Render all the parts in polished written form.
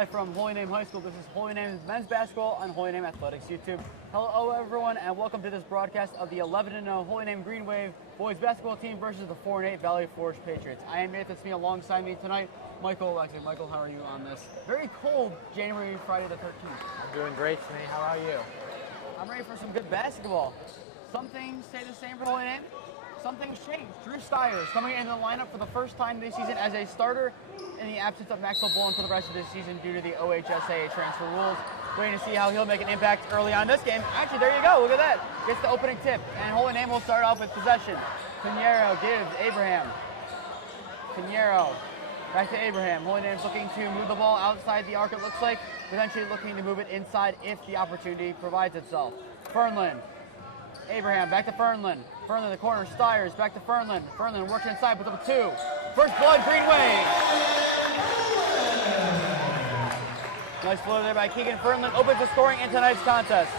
Live from Holy Name High School, this is Holy Name Men's Basketball on Holy Name Athletics YouTube. Hello everyone and welcome to this broadcast of the 11-0 Holy Name Green Wave boys basketball team versus the 4-8 Valley Forge Patriots. I am Nathan Smee. Alongside me tonight, Michael Oleksik. Michael, how are you on this very cold January, Friday the 13th? I'm doing great, Smee. How are you? I'm ready for some good basketball. Some things stay the same for Holy Name. Some things change. Drew Styers coming into the lineup for the first time this season as a starter in the absence of Maxwell Bollin for the rest of this season due to the OHSAA transfer rules. Waiting to see how he'll make an impact early on this game. Actually, there you go. Look at that. Gets the opening tip. And Holy Name will start off with possession. Pinheiro gives Abraham. Pinheiro back to Abraham. Holy Name's looking to move the ball outside the arc, it looks like. Potentially looking to move it inside if the opportunity provides itself. Fernlin. Abraham back to Fernlin. Fernlin in the corner. Styers back to Fernlin. Fernlin works inside, puts up a two. First blood, Green Wave. Nice flow there by Keegan. Fernlin opens the scoring in tonight's contest.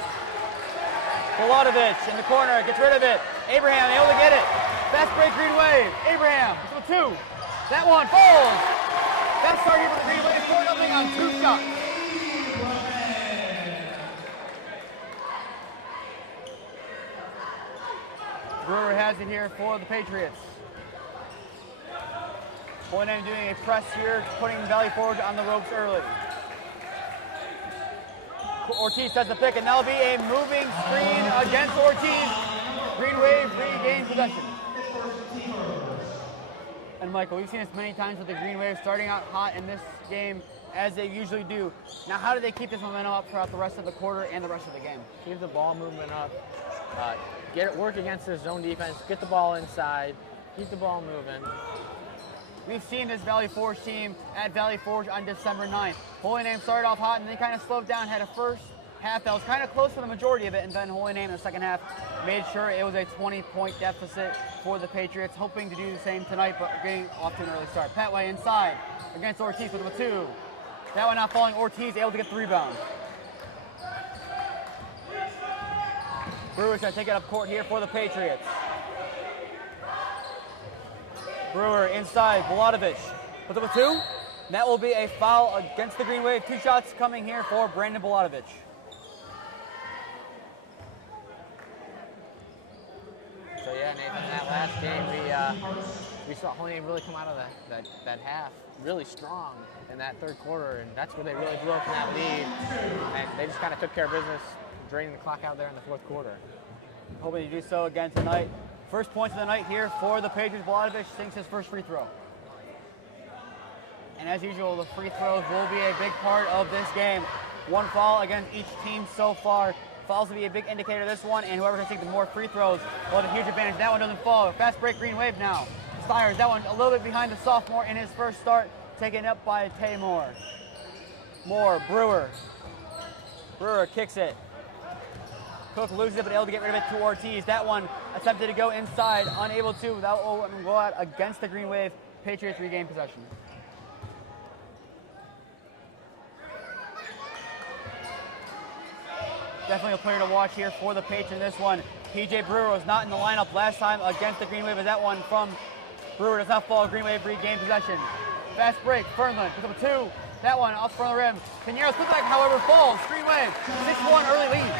Bolotovic in the corner, gets rid of it. Abraham able to get it. Fast break, Green Wave. Abraham, puts up a two. That one falls. That's starting for the Green Wave, 4-0 on two shots. Brewer has it here for the Patriots. Holy Name doing a press here, putting Valley Forge on the ropes early. Ortiz sets the pick, and that'll be a moving screen against Ortiz. Green Wave regains possession. And Michael, we've seen this many times with the Green Wave starting out hot in this game, as they usually do. Now, how do they keep this momentum up throughout the rest of the quarter and the rest of the game? Keep the ball movement up. Work against their zone defense. Get the ball inside. Keep the ball moving. We've seen this Valley Forge team at Valley Forge on December 9th. Holy Name started off hot and they kind of slowed down, had a first half that was kind of close for the majority of it, and then Holy Name in the second half made sure it was a 20-point deficit for the Patriots, hoping to do the same tonight, but getting off to an early start. Petway inside against Ortiz with a 2. That one not falling. Ortiz able to get the rebound. Brewer's going to take it up court here for the Patriots. Brewer inside, Boladovic with a 2. And that will be a foul against the Green Wave. 2 shots coming here for Brandon Boladovic. So yeah, Nathan, in that last game, we saw Holy Name really come out of that half really strong in that third quarter, and that's where they really blew up in that lead. And they just kind of took care of business, draining the clock out there in the fourth quarter. Hoping to do so again tonight. First points of the night here for the Patriots. Boladovic sinks his first free throw. And as usual, the free throws will be a big part of this game. 1 foul against each team so far. Fouls will be a big indicator of this one, and whoever can take the more free throws will have a huge advantage. That one doesn't fall. Fast break, Green Wave now. Styers, that one a little bit behind the sophomore in his first start, taken up by Taymor. Moore, Brewer. Brewer kicks it. Cook loses it, but able to get rid of it to Ortiz. That one attempted to go inside, unable to. That will go out against the Green Wave. Patriots regain possession. Definitely a player to watch here for the Patriots in this one. PJ Brewer was not in the lineup last time against the Green Wave, as that one from Brewer does not fall. Green Wave regain possession. Fast break, Fernland picks up a 2. That one off front of the rim. Pinero's putback, however, falls. Green Wave, 6-1 early lead.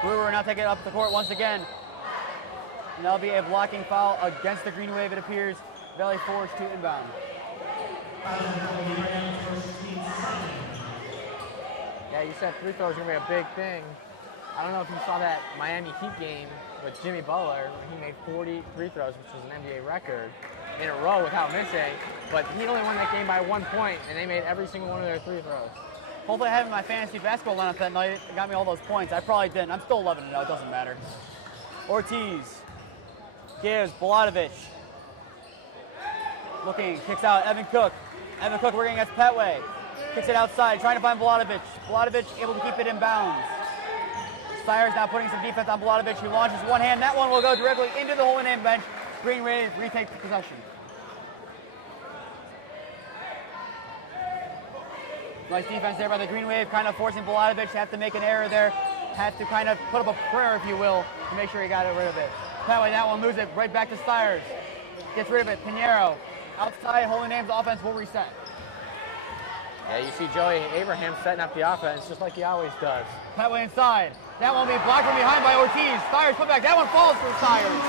Brewer now taking it up the court once again. And that'll be a blocking foul against the Green Wave, it appears. Valley Forge to inbound. Yeah, you said free throws are going to be a big thing. I don't know if you saw that Miami Heat game with Jimmy Butler. He made 40 free throws, which was an NBA record, in a row without missing. But he only won that game by 1 point, and they made every single one of their free throws. Hopefully I have my fantasy basketball lineup that night. It got me all those points. I probably didn't. I'm still 11-0. It doesn't matter. Ortiz gives Boladovic. Looking, kicks out Evan Cook. Evan Cook working against Petway. Kicks it outside, trying to find Boladovic. Boladovic able to keep it in bounds. Styers now putting some defense on Boladovic, who launches one hand. That one will go directly into the Holy Name bench. Green Wave retake the possession. Nice defense there by the Green Wave, kind of forcing Boladovic to have to make an error there. Have to kind of put up a prayer, if you will, to make sure he got rid of it. Petway, that one moves it right back to Styers. Gets rid of it, Pinheiro. Outside, Holy Name's offense will reset. Yeah, you see Joey Abraham setting up the offense just like he always does. Petway inside. That one will be blocked from behind by Ortiz. Styers put back. That one falls for Styers.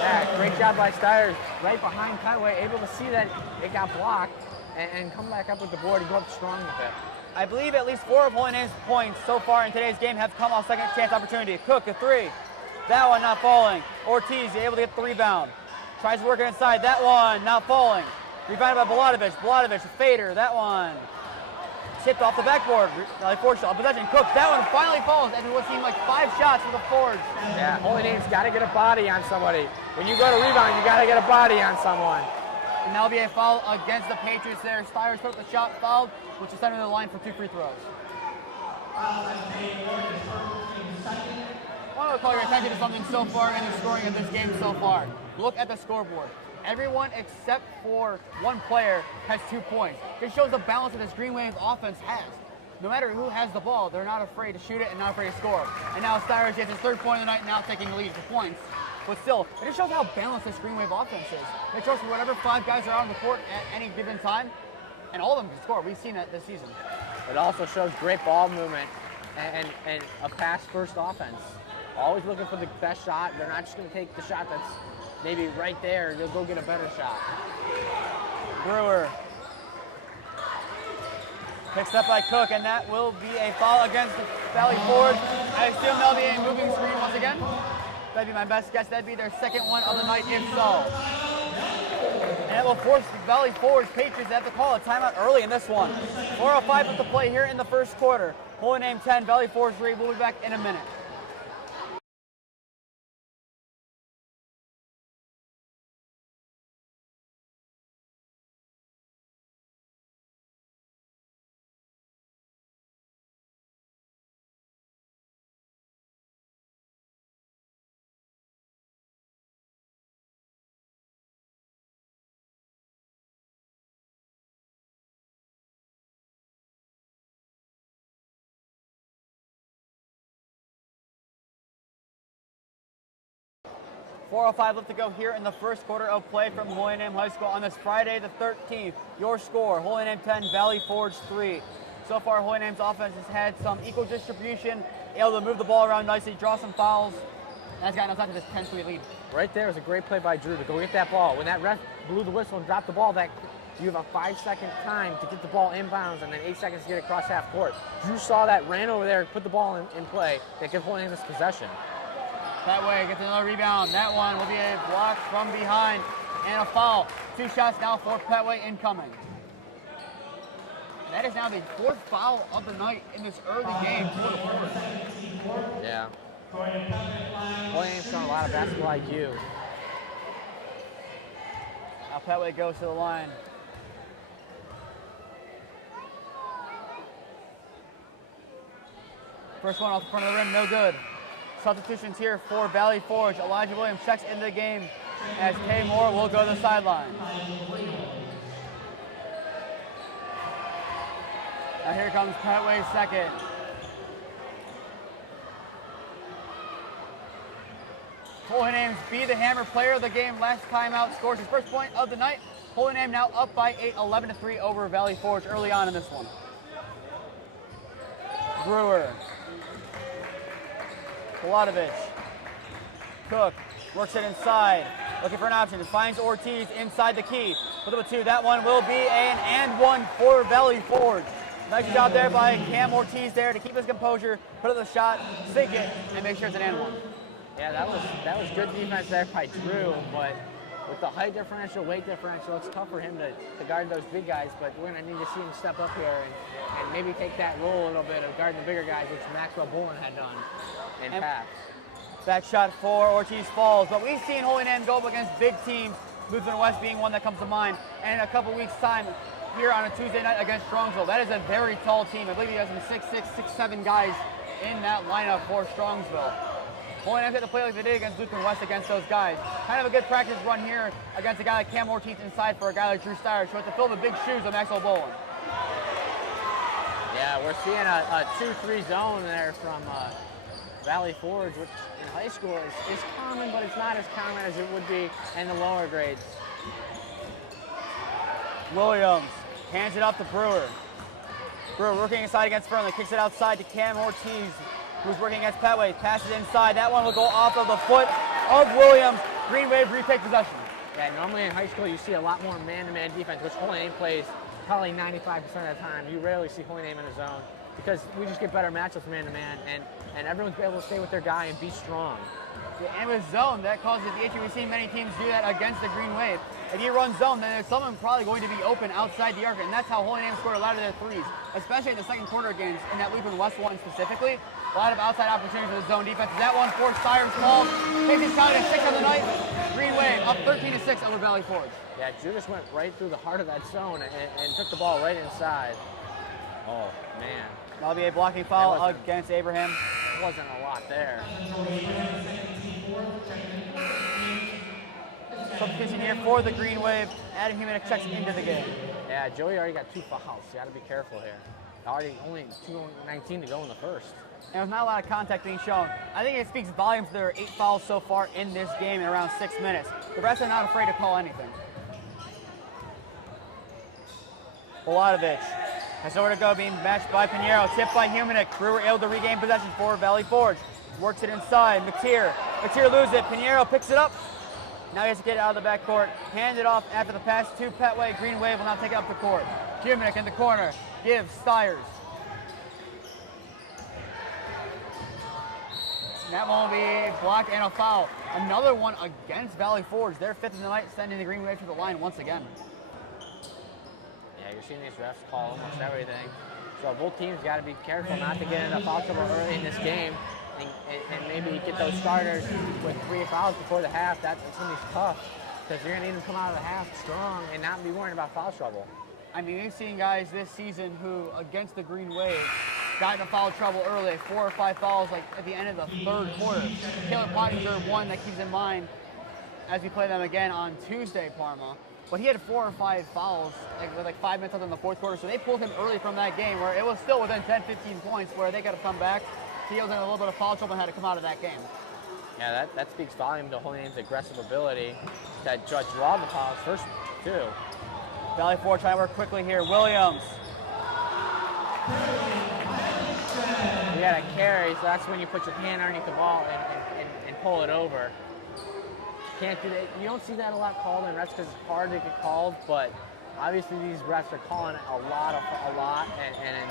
Yeah, great job by Styers. Right behind Petway, able to see that it got blocked and come back up with the board and go up strong with it. I believe at least 4 of Holy Name's points so far in today's game have come off second chance opportunity. Cook, a 3. That one not falling. Ortiz able to get the rebound. Tries to work it inside. That one not falling. Rebounded by Boladovic. Boladovic, a fader. That one tipped off the backboard. Forged on possession. Cook. That one finally falls after what seemed like 5 shots for the Forge. Yeah, Holy Name's got to get a body on somebody. When you go to rebound, you got to get a body on someone. And that'll be a foul against the Patriots there. Styers put up the shot, fouled, which is sent to the line for 2 free throws. I want to call your attention to something so far in the scoring of this game so far. Look at the scoreboard. Everyone except for 1 player has 2 points. This shows the balance that this Green Wave offense has. No matter who has the ball, they're not afraid to shoot it and not afraid to score. And now Styers gets his 3rd point of the night, now taking the lead for points. But still, it just shows how balanced this Green Wave offense is. It shows whatever 5 guys are on the court at any given time, and all of them can score. We've seen that this season. It also shows great ball movement and a pass-first offense. Always looking for the best shot. They're not just going to take the shot that's maybe right there. They'll go get a better shot. Brewer picks up by Cook, and that will be a foul against Valley Forge. I assume there'll be a moving screen once again. That'd be my best guess. That'd be their 2nd one of the night, if so. And it will force the Valley Forge Patriots to have to call a timeout early in this one. 4:05 left to play here in the first quarter. Holy Name 10, Valley Forge 3. We'll be back in a minute. 4:05 left to go here in the first quarter of play from Holy Name High School on this Friday the 13th. Your score, Holy Name 10, Valley Forge 3. So far, Holy Name's offense has had some equal distribution, able to move the ball around nicely, draw some fouls. That's gotten us out to this 10-3 lead. Right there was a great play by Drew to go get that ball. When that ref blew the whistle and dropped the ball, that you have a 5-second time to get the ball inbounds and then 8 seconds to get it across half court. Drew saw that, ran over there, put the ball in play. They give Holy Name this possession. That way, gets another rebound. That one will be a block from behind and a foul. 2 shots now for Petway incoming. That is now the 4th foul of the night in this early game. Yeah. Holy Name's showing a lot of basketball IQ. Now Petway goes to the line. First one off the front of the rim, no good. Substitutions here for Valley Forge. Elijah Williams checks into the game as Kay Moore will go to the sideline. Now here comes Petway's second. Holy Name's Be the Hammer player of the game last time out scores his first point of the night. Holy Name now up by 8, 11-3 over Valley Forge early on in this one. Brewer. Kolatovich. Cook works it inside, looking for an option. Finds Ortiz inside the key. With a 2, that one will be an and one for Valley Forge. Nice job there by Cam Ortiz there to keep his composure, put up the shot, sink it, and make sure it's an and one. Yeah, that was good defense there by Drew, but with the height differential, weight differential, it's tough for him to guard those big guys, but we're going to need to see him step up here and maybe take that role a little bit of guarding the bigger guys, which Maxwell Bollin had done in past. That shot for Ortiz falls, but we've seen Holy Name go up against big teams, Lutheran West being one that comes to mind, and in a couple weeks' time here on a Tuesday night against Strongsville. That is a very tall team. I believe he has some 6'6", 6'7" guys in that lineup for Strongsville. Holy Name's got to play like they did against Lutheran West against those guys. Kind of a good practice run here against a guy like Cam Ortiz inside for a guy like Drew Styers, who has to fill the big shoes of Maxwell Bollin. Yeah, we're seeing a 2-3 zone there from Valley Forge, which in high school is common, but it's not as common as it would be in the lower grades. Williams hands it off to Brewer. Brewer working inside against Fernley, kicks it outside to Cam Ortiz, who's working against Petway, passes inside. That one will go off of the foot of Williams. Green Wave retake possession. Yeah, normally in high school you see a lot more man-to-man defense, which Holy Name plays probably 95% of the time. You rarely see Holy Name in a zone because we just get better matchups man-to-man, and everyone's able to stay with their guy and be strong. Yeah, and with zone, that causes the issue. We've seen many teams do that against the Green Wave. If you run zone, then there's someone probably going to be open outside the arc, and that's how Holy Name scored a lot of their threes, especially in the second quarter games, in that Lutheran West one specifically. A lot of outside opportunities for the zone defense. That one for Styers falls. Takes his count at 6 on the night. Green Wave up 13-6 over Valley Forge. Yeah, Judas went right through the heart of that zone and took the ball right inside. Oh, man. That'll be a blocking foul against Abraham. Wasn't a lot there. Substitution here for the Green Wave. Adam Humenik checks into the game. Yeah, Joey already got 2 fouls. You got to be careful here. Only 2:19 to go in the first. And there's not a lot of contact being shown. I think it speaks volumes. There are 8 fouls so far in this game in around 6 minutes. The rest are not afraid to call anything. Bolatovich has nowhere to go, being matched by Pinheiro. Tipped by Humenik. Brewer able to regain possession for Valley Forge. Works it inside. Mateer loses it. Pinheiro picks it up. Now he has to get it out of the backcourt. Hand it off after the pass to Petway. Green Wave will now take it up the court. Humenik in the corner. Gives Styers. That one will be blocked and a foul. Another one against Valley Forge. They're 5th in the night, sending the Green Wave to the line once again. Yeah, you're seeing these refs call almost everything. So both teams got to be careful not to get into foul trouble early in this game and maybe get those starters with 3 fouls before the half. That's going to be tough because you're going to need them to come out of the half strong and not be worrying about foul trouble. I mean, we've seen guys this season who, against the Green Wave, got into foul trouble early, 4 or 5 fouls like at the end of the 3rd quarter. Caleb Pottinger, one that keeps in mind as we play them again on Tuesday, Parma. But he had 4 or 5 fouls with 5 minutes left in the 4th quarter, so they pulled him early from that game where it was still within 10, 15 points where they got to come back. He was in a little bit of foul trouble and had to come out of that game. Yeah, that speaks volume to Holy Name's aggressive ability to draw the fouls first two. Valley Forge trying to work quickly here. Williams. You got to carry, so that's when you put your hand underneath the ball and pull it over. Can't do that. You don't see that a lot called in refs because it's hard to get called, but obviously these refs are calling it a lot, and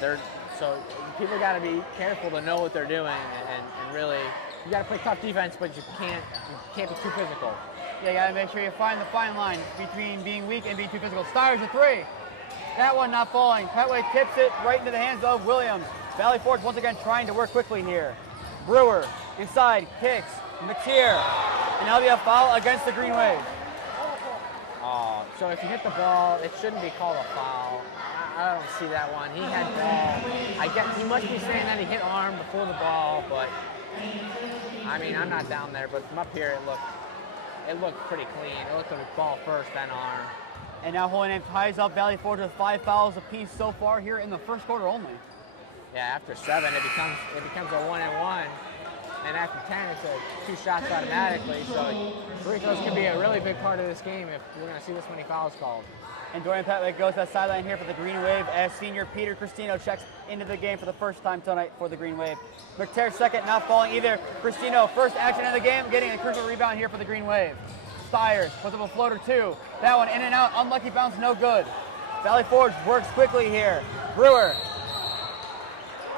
they're so people got to be careful to know what they're doing and really you got to play tough defense, but you can't be too physical. Yeah, you got to make sure you find the fine line between being weak and being too physical. Styers a three. That one not falling. Petway tips it right into the hands of Williams. Valley Forge once again trying to work quickly here. Brewer inside, kicks, Mateer, and that'll be a foul against the Green Wave. Oh, so if you hit the ball, it shouldn't be called a foul. I don't see that one. He had ball. I guess he must be saying that he hit arm before the ball, but I mean, I'm not down there, but from up here it looked pretty clean. It looked like ball first, then arm. And now Holy Name ties up Valley Forge with 5 fouls apiece so far here in the first quarter only. Yeah, after 7, it becomes a 1-and-1, and after 10, it's a 2 shots automatically. So free throws can be a really big part of this game if we're going to see this many fouls called. And Dorian Petway goes to that sideline here for the Green Wave as senior Peter Cristino checks into the game for the first time tonight for the Green Wave. McTear second, not falling either. Cristino, first action of the game, getting a crucial rebound here for the Green Wave. Styers puts up a floater 2. That one in and out, unlucky bounce, no good. Valley Forge works quickly here. Brewer.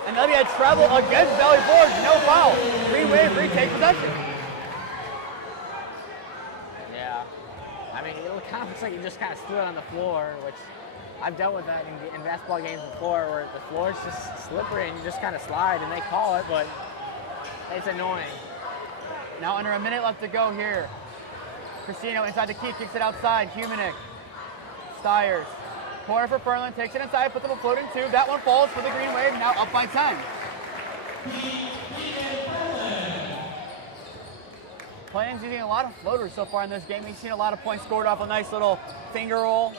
And that'll be a travel against Valley Forge, no foul. Green Wave retake possession. Yeah. I mean, it kind of looks like you just kind of stood on the floor, which I've dealt with that in basketball games before where the floor is just slippery and you just kind of slide and they call it, but it's annoying. Now under a minute left to go here. Cristino inside the key, kicks it outside. Humenik. Styers. Corner for Furlan, takes it inside, puts up a floating 2. That one falls for the Green Wave, now up by 10. Plains using a lot of floaters so far in this game. We've seen a lot of points scored off a nice little finger roll,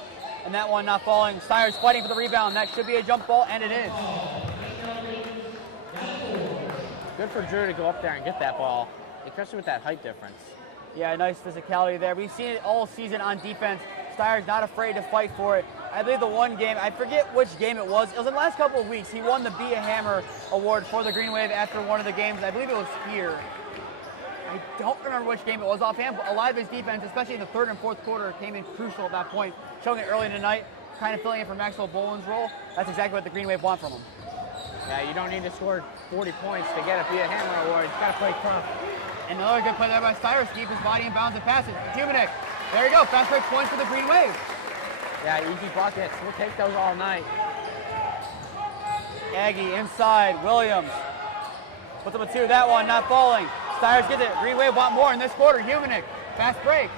and that one not falling. Styers fighting for the rebound. That should be a jump ball, and it is. Good for Drew to go up there and get that ball, especially with that height difference. Yeah, nice physicality there. We've seen it all season on defense. Styers not afraid to fight for it. I believe the one game, I forget which game it was in the last couple of weeks, he won the Be a Hammer award for the Green Wave after one of the games. I believe it was here. I don't remember which game it was offhand, but a lot of his defense, especially in the third and fourth quarter, came in crucial at that point, showing it early tonight, kind of filling in for Maxwell Bollin's role. That's exactly what the Green Wave want from him. Yeah, you don't need to score 40 points to get a Be a Hammer award. You've got to play tough. And another good play there by Styers, keep his body in bounds and pass it. Humenik, there you go, fast break points for the Green Wave. Yeah, easy buckets. We'll take those all night. Aggie inside, Williams. Puts up a 2, that one not falling. Styers gets it, Green Wave want more in this quarter. Humenik, fast break.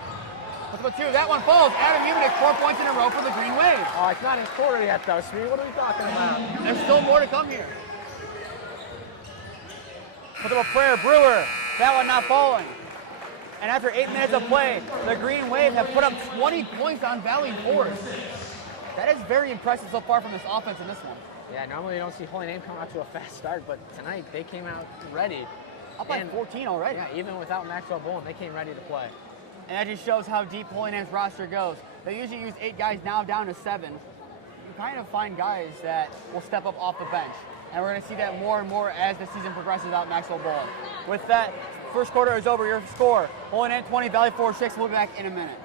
Puts up a 2, that one falls. Adam Humenik, 4 points in a row for the Green Wave. Oh, it's not his quarter yet though, Smee. What are we talking about? There's still more to come here. Puts up a prayer, Brewer. That one not falling. And after 8 minutes of play, the Green Wave have put up 20 points on Valley Forge. That is very impressive so far from this offense in this one. Yeah, normally you don't see Holy Name come out to a fast start, but tonight they came out ready. Up by 14 already. Yeah, even without Maxwell Bollin, they came ready to play. And that just shows how deep Holy Name's roster goes. They usually use 8 guys, now down to 7. You kind of find guys that will step up off the bench. And we're going to see that more and more as the season progresses without Maxwell Bollin. With that, first quarter is over. Your score, Holy Name 20, Valley Forge 6. We'll be back in a minute.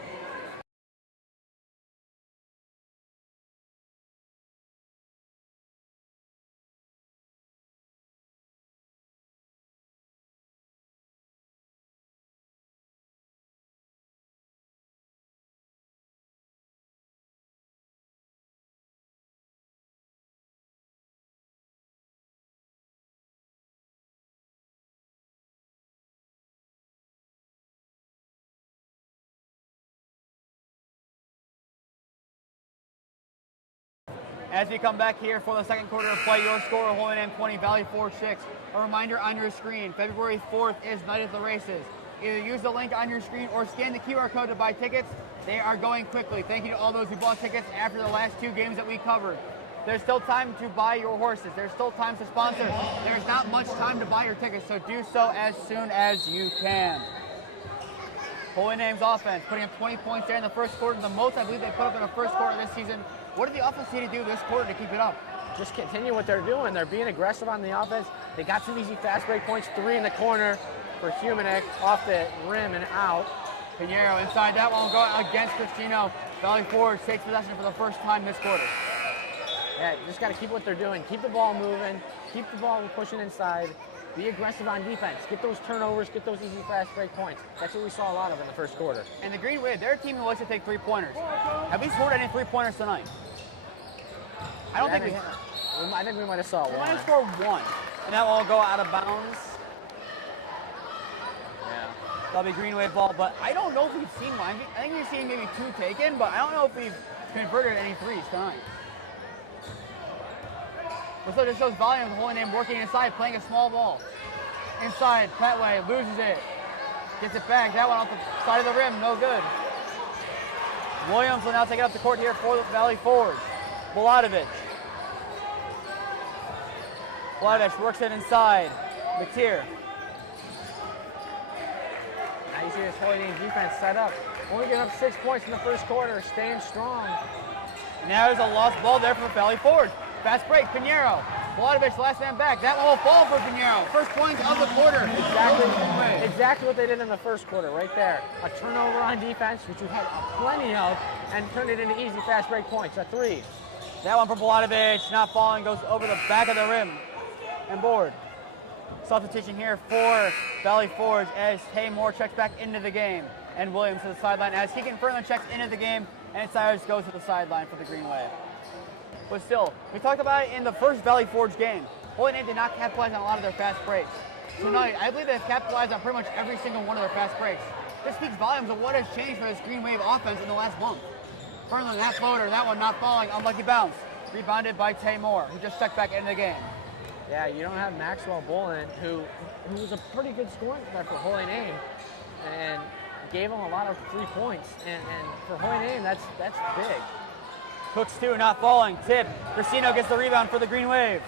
As we come back here for the second quarter of play, your score, Holy Name 20, Valley Forge 6. A reminder on your screen, February 4th is Night at the Races. Either use the link on your screen or scan the QR code to buy tickets. They are going quickly. Thank you to all those who bought tickets after the last 2 games that we covered. There's still time to buy your horses. There's still time to sponsor. There's not much time to buy your tickets, so do so as soon as you can. Holy Name's offense, putting up 20 points there in the first quarter, the most I believe they put up in the first quarter this season. What did the offense need to do this quarter to keep it up? Just continue what they're doing. They're being aggressive on the offense. They got some easy fast break points. 3 in the corner for Humenik, off the rim and out. Pinheiro inside that one will go against Cristino. Valley Forge takes possession for the first time this quarter. Yeah, just got to keep what they're doing. Keep the ball moving. Keep the ball pushing inside. Be aggressive on defense. Get those turnovers. Get those easy fast break points. That's what we saw a lot of in the first quarter. And the Green Wave, they're a team who likes to take three-pointers. Have we scored any three-pointers tonight? I don't think we have. I think we might have saw one. We might have scored one. And that will go out of bounds. Yeah. That'll be Green Wave ball, but I don't know if we've seen one. I think we've seen maybe 2 taken, but I don't know if we've converted any threes tonight. So this shows volume of the Holy Name working inside, playing a small ball. Inside, Petway loses it. Gets it back. That one off the side of the rim, no good. Williams will now take it up the court here for the Valley Forge. Boladovic works it inside. Mateer. Now you see this Holy Name defense set up. Only getting up 6 points in the first quarter, staying strong. Now there's a lost ball there for Valley Forge. Fast break, Pinheiro. Boladovic, last man back. That one will fall for Pinheiro. First points of the quarter. Exactly what they did in the first quarter, right there. A turnover on defense, which we had plenty of, and turned it into easy fast break points. A 3. That one for Boladovic, not falling, goes over the back of the rim and board. Substitution here for Valley Forge as Taymor checks back into the game. And Williams to the sideline as Keegan Furlan checks into the game, and Styers goes to the sideline for the Green Wave. But still, we talked about it in the first Valley Forge game. Holy Name did not capitalize on a lot of their fast breaks. Tonight, I believe they've capitalized on pretty much every single one of their fast breaks. This speaks volumes of what has changed for this Green Wave offense in the last month. Furlan, that floater, that one not falling, unlucky bounce. Rebounded by Taymor, who just checked back into the game. Yeah, you don't have Maxwell Bollin, who was a pretty good scoring threat for Holy Name, and gave him a lot of 3 points. And for Holy Name, that's big. Cooks 2, not falling. Tip. Cristino gets the rebound for the Green Wave.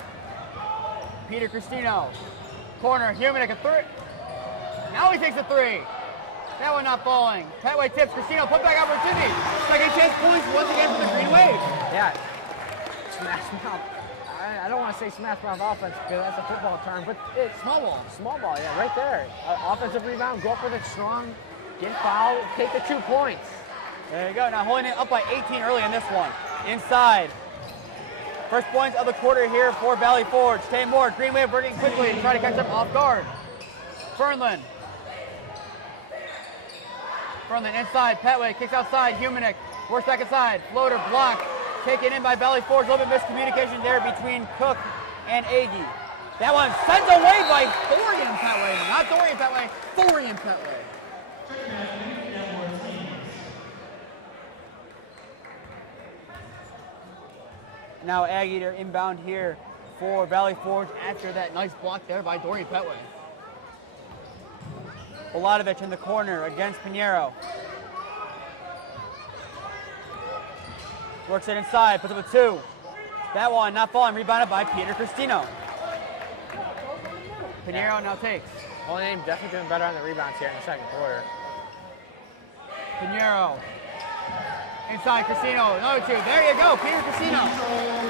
Peter Cristino. Corner. Humenik a 3. Now he takes a 3. That one not falling. Petway tips. Cristino put back opportunity. Second chance points once again for the Green Wave. Yeah. Smash mouth. I don't want to say smash mouth offense because that's a football term, but it's Small ball. Small ball, yeah, right there. Offensive rebound, go up with it strong, get fouled, take the 2 points. There you go. Now holding it up by 18 early in this one. Inside. First points of the quarter here for Valley Forge. Taymor, Green Wave working quickly to try to catch up off guard. Furlan inside. Petway kicks outside. Humenik works back inside. Floater blocked. Taken in by Valley Forge. A little bit miscommunication there between Cook and Agee. That one sent away by Thorian Petway. Not Dorian Petway. Thorian Petway. Now Aggie to inbound here for Valley Forge after that nice block there by Dorian Petway. Boladovic in the corner against Pinheiro. Works it inside, puts up a 2. That one not falling, rebounded by Peter Cristino. Pinheiro now takes. Holy Name definitely doing better on the rebounds here in the second quarter. Pinheiro. Inside, Cristino, another 2. There you go, Peter Cristino.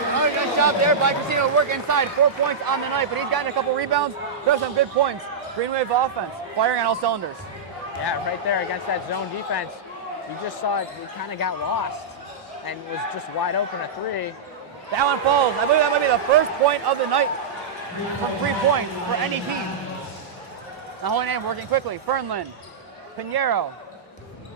Another nice job there by Cristino. Work inside, 4 points on the night, but he's gotten a couple rebounds. Does some good points. Green Wave offense, firing on all cylinders. Yeah, right there against that zone defense. You just saw it kind of got lost and was just wide open at 3. That one falls. I believe that might be the first point of the night for 3 points for any team. Now Holy Name working quickly. Furlan, Pinheiro.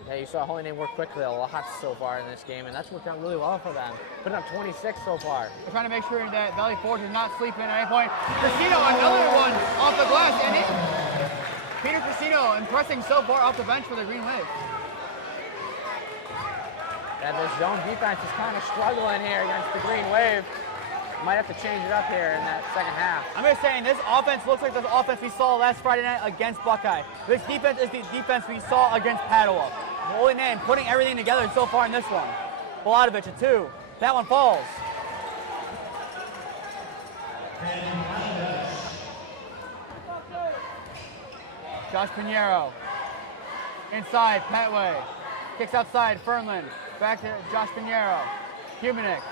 Yeah, you saw Holy Name work quickly a lot so far in this game, and that's worked out really well for them. Putting up 26 so far. They're trying to make sure that Valley Forge is not sleeping at any point. Cristino, another one off the glass, and Peter Cristino impressing so far off the bench for the Green Wave. Yeah, this zone defense is kind of struggling here against the Green Wave. Might have to change it up here in that second half. I'm just saying, this offense looks like the offense we saw last Friday night against Buckeye. This defense is the defense we saw against Padua. Holy Name putting everything together so far in this one. Boladovic a 2. That one falls. Josh Pinheiro. Inside, Petway. Kicks outside, Fernland. Back to Josh Pinheiro. Humenik.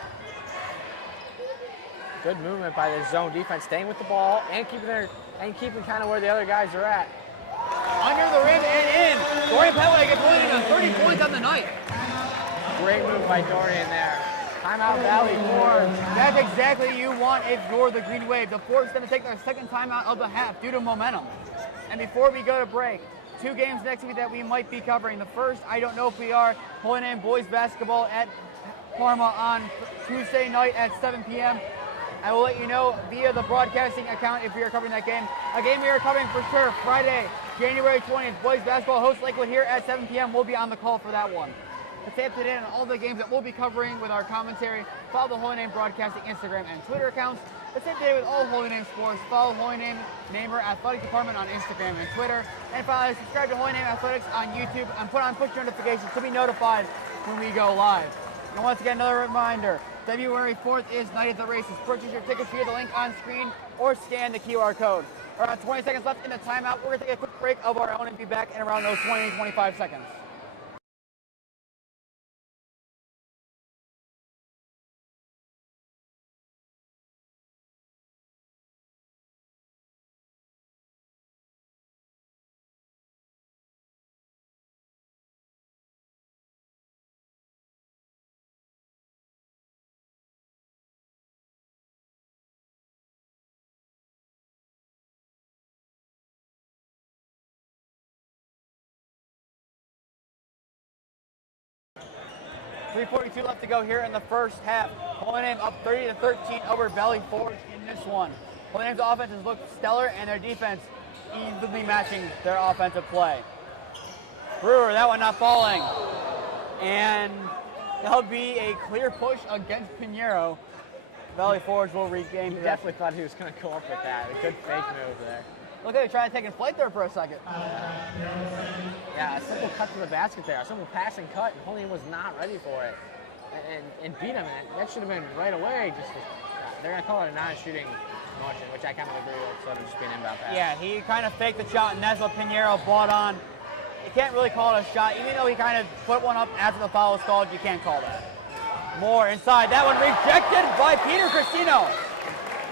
Good movement by the zone defense, staying with the ball and keeping kind of where the other guys are at. Under the rim and in. Dorian Petway gets winning on 30 points on the night. Great move by Dorian there. Timeout Valley Forge. That's exactly what you want if you're the Green Wave. The Forge is going to take their second timeout of the half due to momentum. And before we go to break, 2 games next week that we might be covering. The first, I don't know if we are, Holy Name boys basketball at Parma on Tuesday night at 7 p.m. I will let you know via the broadcasting account if we are covering that game. A game we are covering for sure, Friday, January 20th. Boys basketball hosts Lakewood here at 7 p.m. We'll be on the call for that one. To stay up to date on all the games that we'll be covering with our commentary, follow the Holy Name Broadcasting Instagram and Twitter accounts. To stay up to date with all Holy Name sports, follow Holy Name Namer Athletic Department on Instagram and Twitter. And finally, subscribe to Holy Name Athletics on YouTube and put on push notifications to be notified when we go live. And once again, another reminder, February 4th is Night at the Races. Purchase your tickets via the link on screen or scan the QR code. Around 20 seconds left in the timeout. We're going to take a quick break of our own and be back in around those 20-25 seconds. .342 left to go here in the first half. Holy Name up 30-13 over Valley Forge in this one. Holy Name's offense has looked stellar and their defense evenly matching their offensive play. Brewer, that one not falling. And that'll be a clear push against Pinheiro. Valley Forge will regain. He definitely thought he was going to go up with that. A good fake move there. Look at him trying to take a flight there for a second. Yeah, a simple cut to the basket there, a simple pass and cut, and Holy Name was not ready for it. And beat him, and that should have been right away. They're going to call it a non-shooting motion, which I kind of agree with, so it'll just be an inbound pass. Yeah, he kind of faked the shot, and that's what Pinheiro bought on. You can't really call it a shot. Even though he kind of put one up after the foul was called, you can't call that. More inside. That one rejected by Peter Cristino.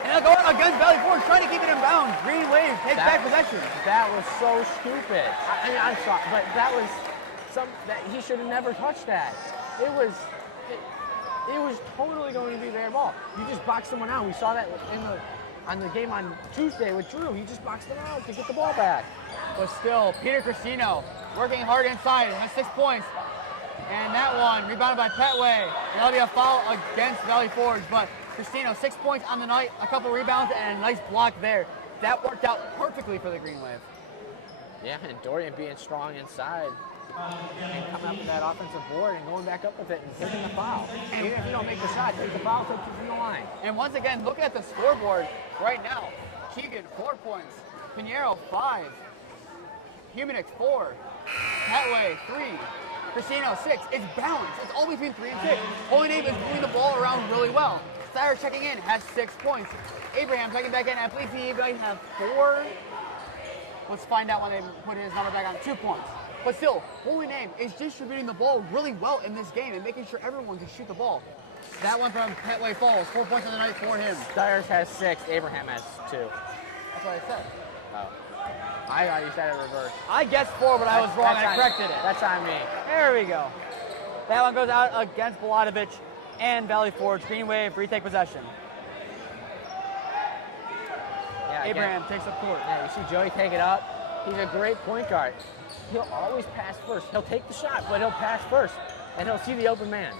And they'll go against Valley Forge, trying to keep it in bounds. Green Wave takes back possession. That was so stupid. I mean, I'm sorry, but that was he should have never touched that. It was totally going to be their ball. You just boxed someone out. We saw that on the game on Tuesday with Drew. He just boxed them out to get the ball back. But still, Peter Cristino working hard inside, has 6 points. And that one rebounded by Petway. That'll be a foul against Valley Forge, but Cristino, 6 points on the night, a couple rebounds, and a nice block there. That worked out perfectly for the Green Wave. Yeah, and Dorian being strong inside and coming up with that offensive board and going back up with it and taking the foul. And even if you don't make the shot, take the foul, take it to the line. And once again, look at the scoreboard right now. Keegan, 4 points. Pinheiro, 5. Humenik, 4. Petway, 3. Cristino, 6. It's balanced. It's all between 3 and 6. Holy Name is moving the ball around really well. Styers checking in, has 6 points. Abraham checking back in, I believe he might have 4. Let's find out when they put his number back on. 2 points. But still, Holy Name is distributing the ball really well in this game and making sure everyone can shoot the ball. That one from Petway falls. 4 points on the night for him. Styers has 6, Abraham has 2. That's what I said. Oh. I thought you said it reversed. I guessed 4, but I was wrong. I corrected it. That's on me. There we go. That one goes out against Bolatovich and Valley Forge. Green Wave retake possession. Yeah, Abraham takes up court. Yeah, you see Joey take it up. He's a great point guard. He'll always pass first. He'll take the shot, but he'll pass first, and he'll see the open man.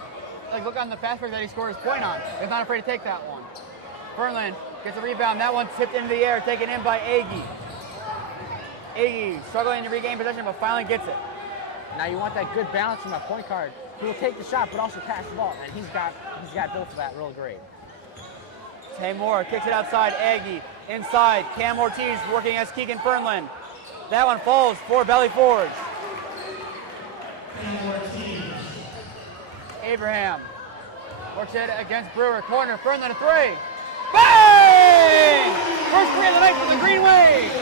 Like, look on the fast break that he scored his point on. He's not afraid to take that one. Fernland gets a rebound. That one tipped into the air, taken in by Agee. Agee struggling to regain possession, but finally gets it. Now you want that good balance from a point guard who will take the shot, but also pass the ball, and he's got built for that real great. Tay Moore kicks it outside. Agee inside. Cam Ortiz working as Keegan Fernland. That one falls for Valley Forge. Abraham works it against Brewer. Corner. Fernland a 3. Bang! falling. First three of the night for the Green Wave.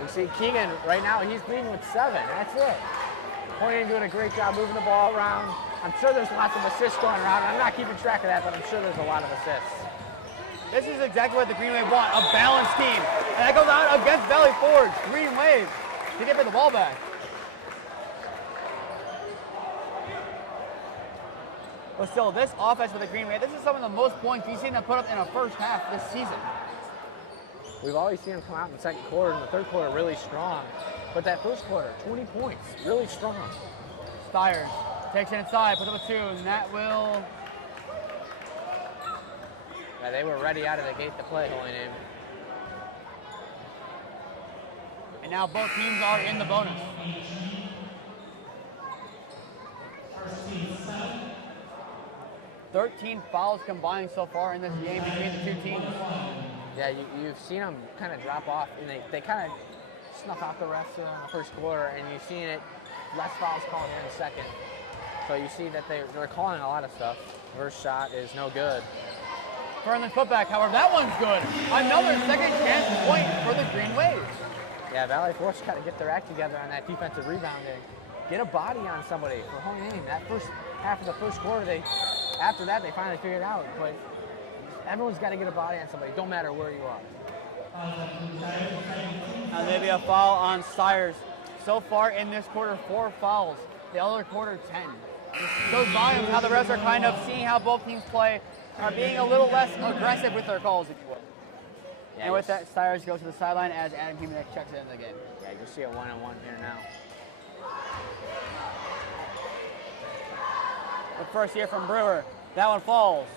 You see Keegan right now, he's leading with 7. That's it. Pointing doing a great job moving the ball around. I'm sure there's lots of assists going around. I'm not keeping track of that, but I'm sure there's a lot of assists. This is exactly what the Green Wave want, a balanced team. And that goes out against Valley Forge. Green Wave to get the ball back. But still, this offense with the Green Wave, this is some of the most points you've seen them put up in a first half this season. We've always seen them come out in the second quarter and the third quarter really strong. But that first quarter, 20 points, really strong. Styers takes it inside, puts up a 2, and that will... Yeah, they were ready out of the gate to play, Holy Name. And now both teams are in the bonus. $13 fouls combined so far in this game between the two teams. Yeah, you've seen them kind of drop off, and they kind of snuff out the refs in the first quarter, and you've seen it, less fouls called here in the second. So you see that they're calling a lot of stuff. First shot is no good. Fernland's putback, however, that one's good. Another second chance point for the Green Wave. Yeah, Valley Forge got to get their act together on that defensive rebounding. Get a body on somebody for Holy Name. That first half of the first quarter, after that, they finally figured it out. But everyone's got to get a body on somebody, don't matter where you are. And maybe a foul on Styers. So far in this quarter, 4 fouls. The other quarter, 10. Those volumes, how the refs are kind of seeing how both teams play, are being a little less aggressive with their calls, if you will. Yeah, and with that, Styers goes to the sideline as Adam Humenik checks it in the game. Yeah, you'll see a 1-on-1 here now. The first here from Brewer. That one falls.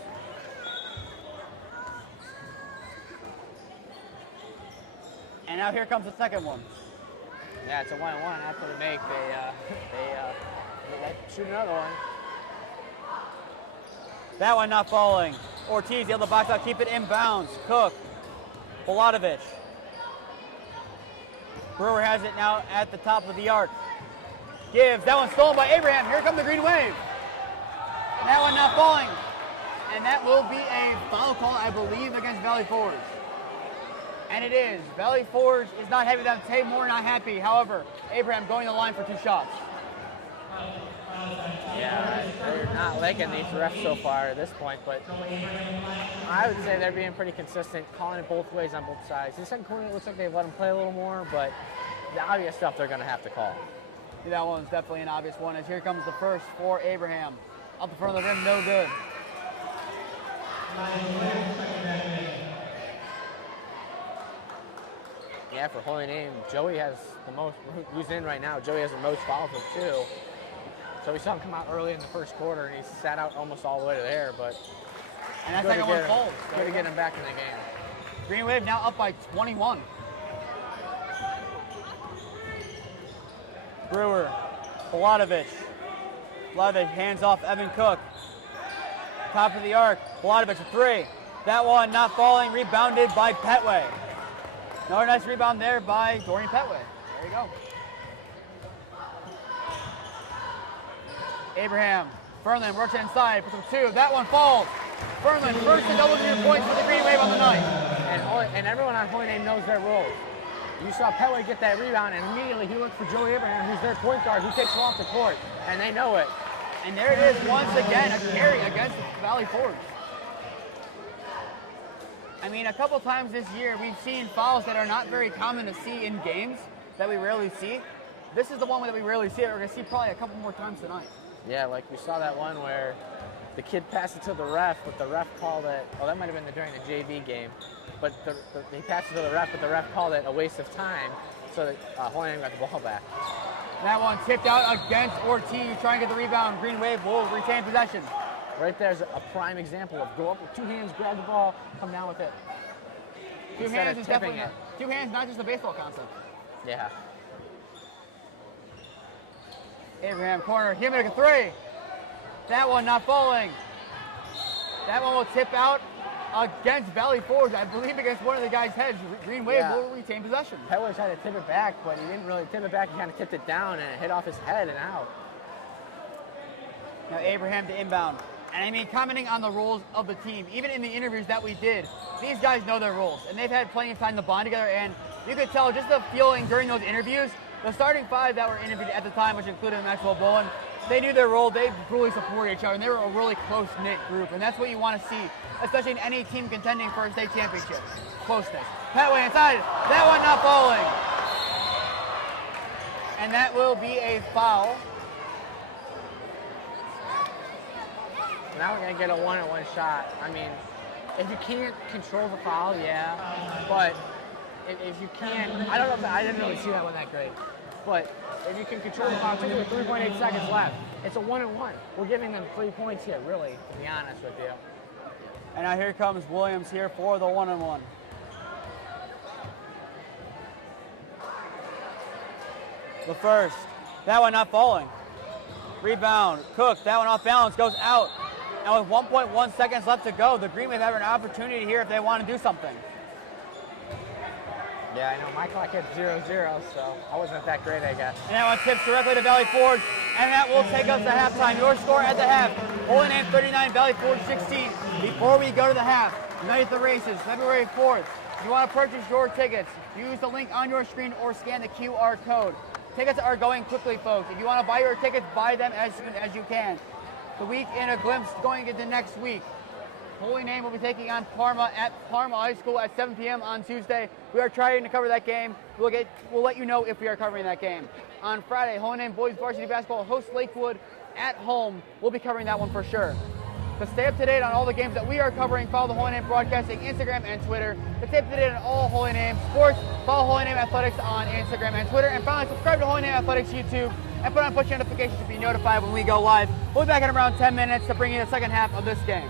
And now here comes the second one. Yeah, it's a 1-on-1. After the make, they shoot another one. That one not falling. Ortiz able to box out, keep it inbounds. Cook. Bolatovich. Brewer has it now at the top of the arc. Gives. That one stolen by Abraham. Here comes the Green Wave. That one not falling. And that will be a foul call, I believe, against Valley Forge. And it is. Valley Forge is not happy with that. Tate Moore not happy. However, Abraham going to the line for 2 shots. Yeah, they're not liking these refs so far at this point, but I would say they're being pretty consistent, calling it both ways on both sides. In the second quarter, it looks like they've let them play a little more, but the obvious stuff they're going to have to call. Yeah, that one's definitely an obvious one, as here comes the first for Abraham. Up in front of the rim, no good. Yeah, for Holy Name, Joey has the most, who's in right now, Joey has the most fouls with 2. So we saw him come out early in the first quarter, and he sat out almost all the way to there, but and that second one falls. Good to get him back in the game. Green Wave now up by 21. Brewer, Bolatovich. Bolatovich hands off Evan Cook. Top of the arc, Bolatovich a 3. That one not falling, rebounded by Petway. Another nice rebound there by Dorian Petway. There you go. Abraham, Fernland works it inside, puts up 2. That one falls. Fernland, first and double-digit points for the Green Wave on the night. And everyone on Holy Name knows their roles. You saw Petway get that rebound, and immediately he looked for Joey Abraham, who's their point guard, who takes him off the court, and they know it. And there it is once again, a carry against Valley Forge. I mean, a couple times this year, we've seen fouls that are not very common to see in games that we rarely see. This is the one that we rarely see. We're going to see probably a couple more times tonight. Yeah, like we saw that one where the kid passed it to the ref, but the ref called it, oh, that might have been during the JV game, but he passed it to the ref, but the ref called it a waste of time, so that Holy Name got the ball back. That one tipped out against Ortiz, trying to get the rebound. Green Wave will retain possession. Right there's a prime example of go up with 2 hands, grab the ball, come down with it. 2 hands is definitely it. 2 hands, not just a baseball concept. Yeah. Abraham corner, Humenik a 3. That one not falling. That one will tip out against Valley Forge, I believe against one of the guys' heads. Green Wave will retain possession. Petway tried to tip it back, but he didn't really tip it back. He kind of tipped it down, and it hit off his head and out. Now Abraham to inbound. And I mean, commenting on the roles of the team, even in the interviews that we did, these guys know their roles, and they've had plenty of time to bond together, and you could tell just the feeling during those interviews. The starting five that were interviewed at the time, which included Maxwell Bollin, they knew their role, they really supported each other, and they were a really close-knit group, and that's what you want to see, especially in any team contending for a state championship. Closeness. Pat way inside, that one not falling. And that will be a foul. Now we're going to get a one-on-one shot. I mean, if you can't control the foul, yeah. But if you can't, I don't know, I didn't really see that one that great. But if you can control the foul, with 3.8 seconds left, it's a one-on-one. We're giving them 3 points here, really, to be honest with you. And now here comes Williams here for the one-on-one. The first. That one not falling. Rebound. Cook. That one off balance. Goes out. And with 1.1 seconds left to go, the Green Wave have an opportunity here if they want to do something. Yeah, I know my clock hit 0-0, so I wasn't that great, I guess. And that one tips directly to Valley Forge, and that will take us to halftime. Your score at the half, Holy Name 39, Valley Forge 16. Before we go to the half, Night at the Races, February 4th. If you want to purchase your tickets, use the link on your screen or scan the QR code. Tickets are going quickly, folks. If you want to buy your tickets, buy them as soon as you can. The week in a glimpse going into next week. Holy Name will be taking on Parma at Parma High School at 7 p.m. on Tuesday. We are trying to cover that game. We'll let you know if we are covering that game. On Friday, Holy Name Boys Varsity Basketball hosts Lakewood at home. We'll be covering that one for sure. To stay up to date on all the games that we are covering, follow the Holy Name Broadcasting Instagram and Twitter. To stay up to date on all Holy Name sports, follow Holy Name Athletics on Instagram and Twitter. And finally, subscribe to Holy Name Athletics YouTube and put on push notifications to be notified when we go live. We'll be back in around 10 minutes to bring you the second half of this game.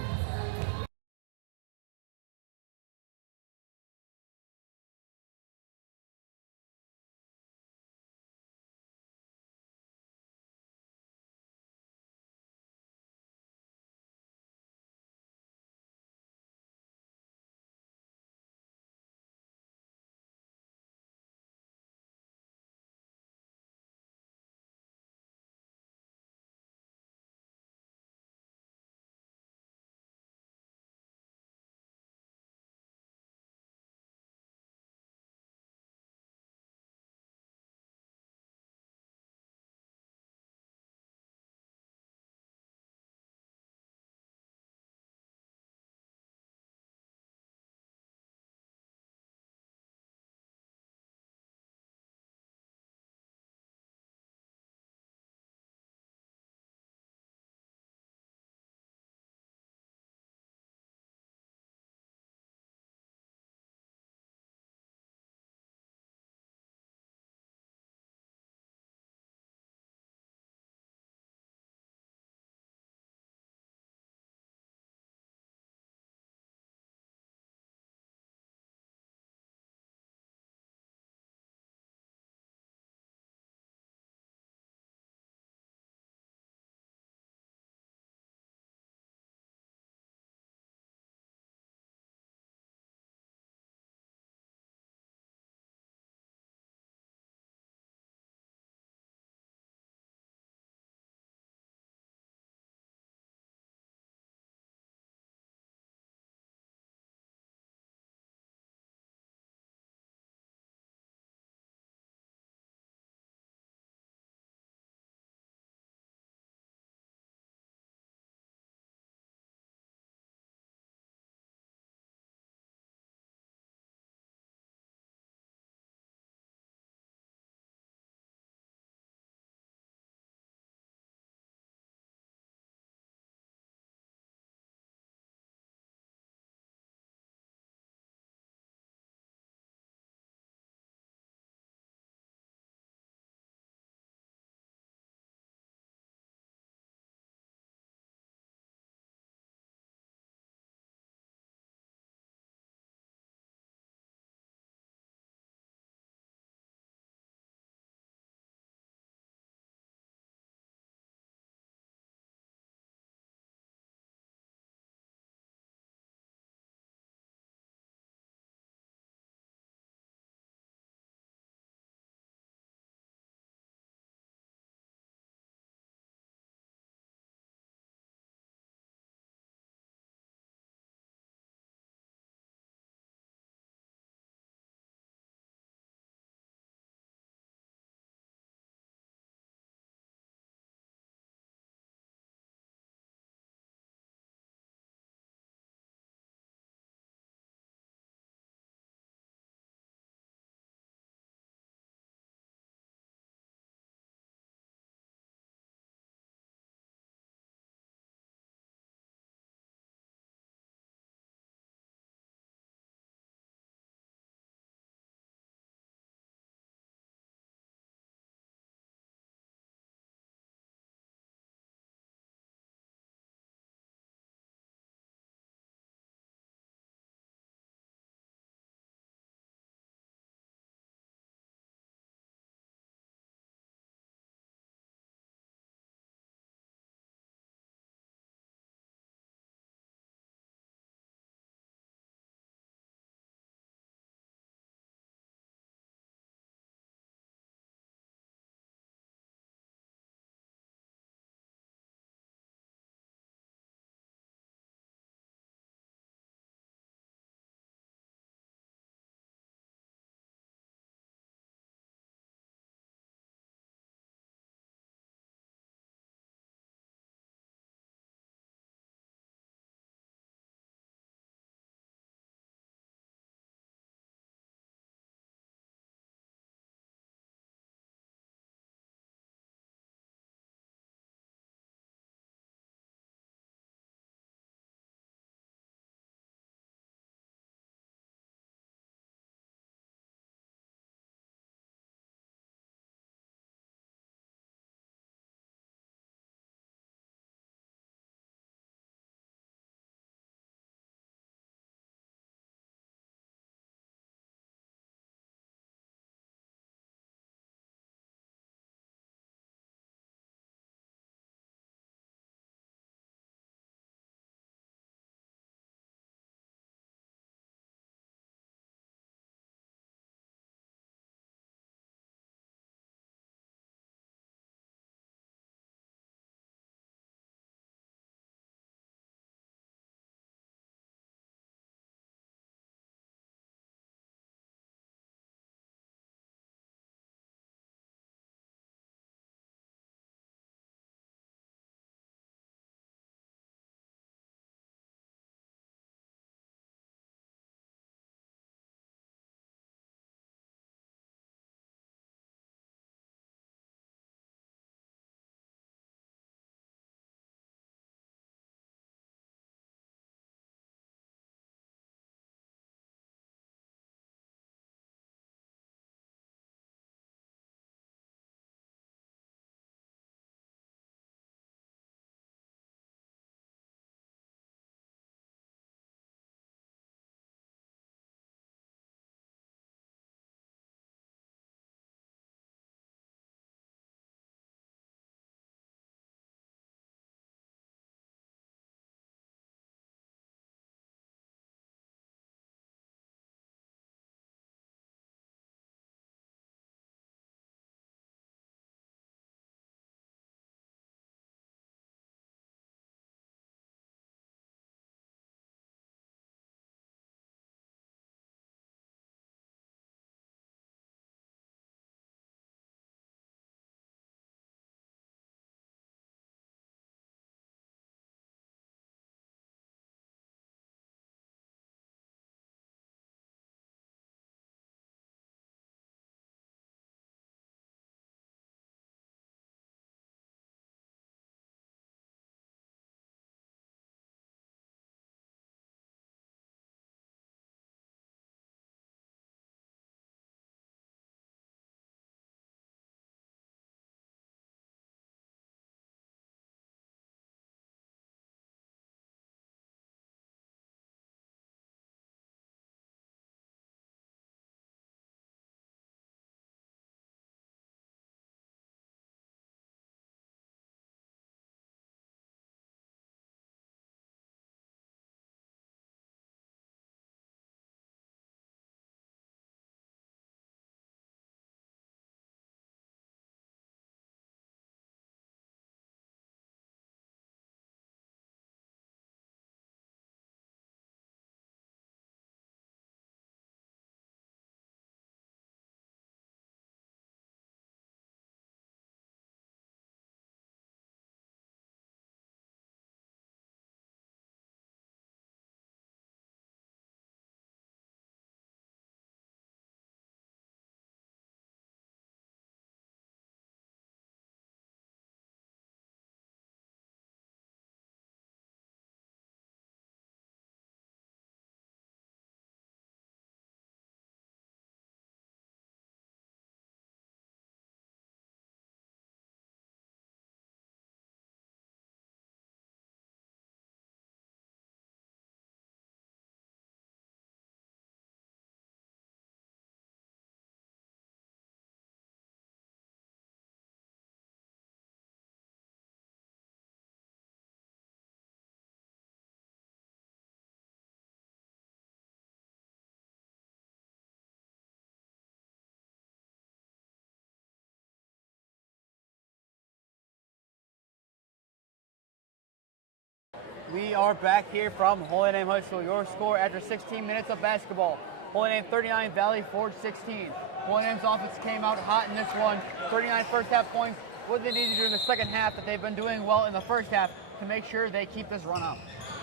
We are back here from Holy Name High School. Your score after 16 minutes of basketball. Holy Name 39, Valley Forge 16. Holy Name's offense came out hot in this one. 39 first half points. What they need to do in the second half that they've been doing well in the first half to make sure they keep this run up.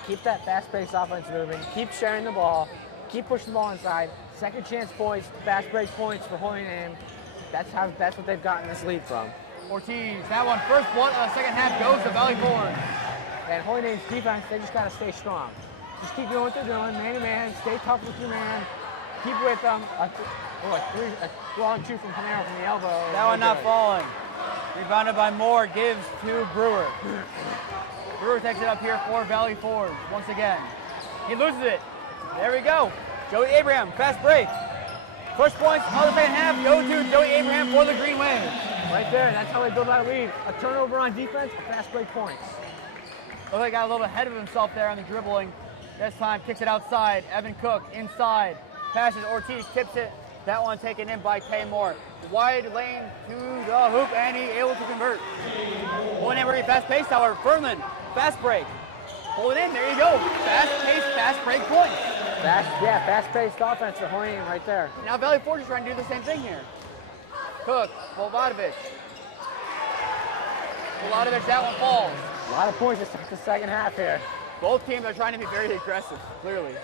Keep that fast-paced offense moving. Keep sharing the ball. Keep pushing the ball inside. Second chance points, fast break points for Holy Name. That's what they've gotten this lead from. Ortiz, that one, first one of the second half goes to Valley Forge. And Holy Name's defense, they just got to stay strong. Just keep doing what they're doing, man to man, stay tough with your man. Keep with them. A long two from Panero from the elbow. That one not falling. Rebounded by Moore, gives to Brewer. Brewer takes it up here for Valley Forge once again. He loses it. There we go. Joey Abraham, fast break. First points of the second half go to Joey Abraham for the Green Wave. Right there, that's how they build that lead. A turnover on defense, a fast break points. Looks like he got a little ahead of himself there on the dribbling. This time kicks it outside. Evan Cook inside. Passes Ortiz, tips it. That one taken in by Tay Moore. Wide lane to the hoop, and he able to convert. Holding in very fast pace, however. Furman, fast break. Holding in, there you go. Fast pace, fast break points. Fast-paced offense for Holy Name right there. Now Valley Forge is trying to do the same thing here. Cook, Volvadovic. Volvadovic, that one falls. A lot of points to start the second half here. Both teams are trying to be very aggressive, clearly.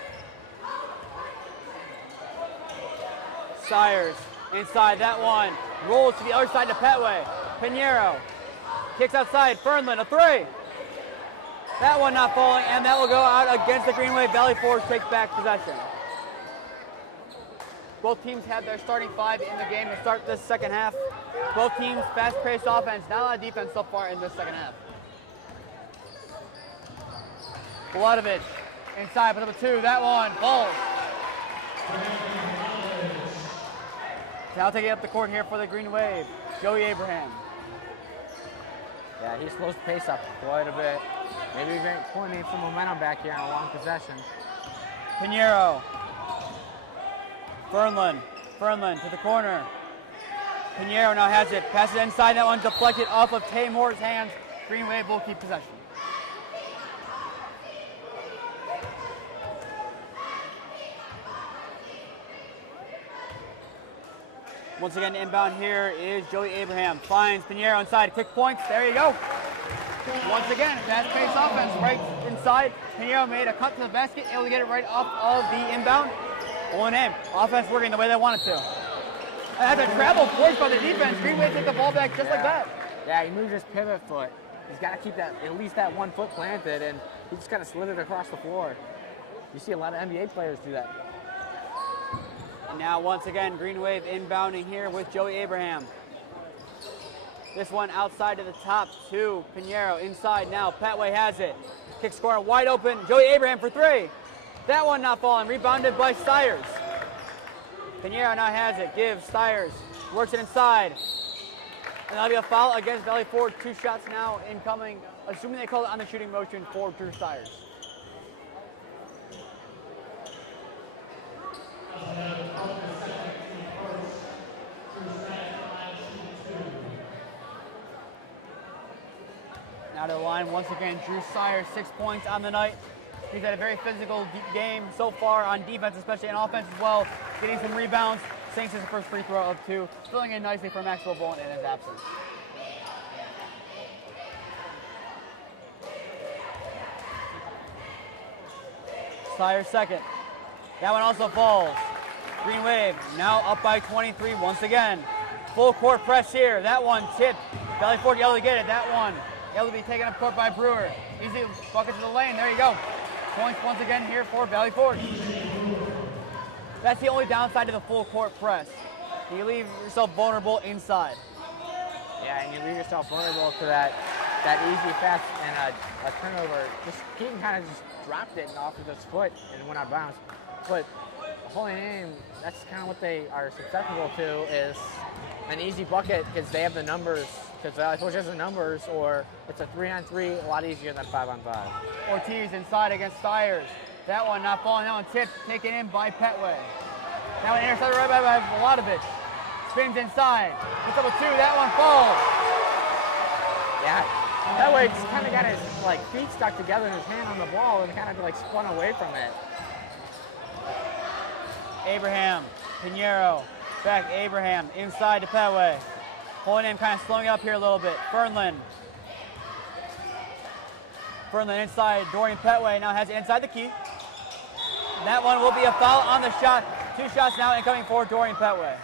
Styers inside that one. Rolls to the other side to Petway. Pinheiro kicks outside. Fernlin, a three. That one not falling, and that will go out against the Green Wave. Valley Forge takes back possession. Both teams have their starting five in the game to start this second half. Both teams fast-paced offense, not a lot of defense so far in this second half. Vladovic inside for number two. That one falls. Now taking up the court here for the Green Wave, Joey Abraham. Yeah, he slows the pace up quite a bit. Maybe we can point some momentum back here on a long possession. Pinheiro. Fernlin to the corner. Pinheiro now has it. Passes inside. That one deflected off of Tay Moore's hands. Green Wave will keep possession. Once again, inbound here is Joey Abraham. Finds Pinheiro inside. Quick points. There you go. Once again, fast-paced offense right inside. Pinheiro made a cut to the basket, able to get it right off of the inbound. Holy Name, offense working the way they want it to. And that's a travel forced by the defense. Green Wave take the ball back just like that. Yeah, he moved his pivot foot. He's got to keep that at least that 1 foot planted, and he just kind of slid it across the floor. You see a lot of NBA players do that. And now once again, Green Wave inbounding here with Joey Abraham. This one outside to the top to Pinheiro. Inside now, Petway has it. Kicks corner wide open. Joey Abraham for three. That one not falling. Rebounded by Styers. Pinheiro now has it. Gives Styers. Works it inside. And that'll be a foul against Valley Forge. 2 shots now incoming. Assuming they call it on the shooting motion for Drew Styers. Now to the line once again, Drew Styers, 6 points on the night. He's had a very physical game so far on defense, especially on offense as well. Getting some rebounds, sinks his first free throw of 2. Filling in nicely for Maxwell Bollin in his absence. Styers second. That one also falls. Green Wave now up by 23 once again. Full court press here. That one tipped. Valley Forge able to get it. That one able to be taken up court by Brewer. Easy bucket to the lane. There you go. Points once again here for Valley Forge. That's the only downside to the full court press. You leave yourself vulnerable inside. Yeah, and you leave yourself vulnerable to that easy, fast, and a turnover. Just Keaton kind of just dropped it and off of his foot and went out of bounds. But Holy Name, that's kind of what they are susceptible to, is an easy bucket because they have the numbers. Because Valley Forge has the numbers, or it's a 3-on-3, a lot easier than 5-on-5. Ortiz inside against Styers. That one not falling. That one tipped, taken in by Petway. That one intercepted right by Vladovic. Spins inside. Puts up a 2. That one falls. Yeah, That way, just kind of got his like feet stuck together and his hand on the ball and kind of like spun away from it. Abraham, Pinheiro, back Abraham, inside to Petway. Holy Name kind of slowing it up here a little bit. Fernlin inside, Dorian Petway now has it inside the key. That one will be a foul on the shot. 2 shots now incoming for Dorian Petway.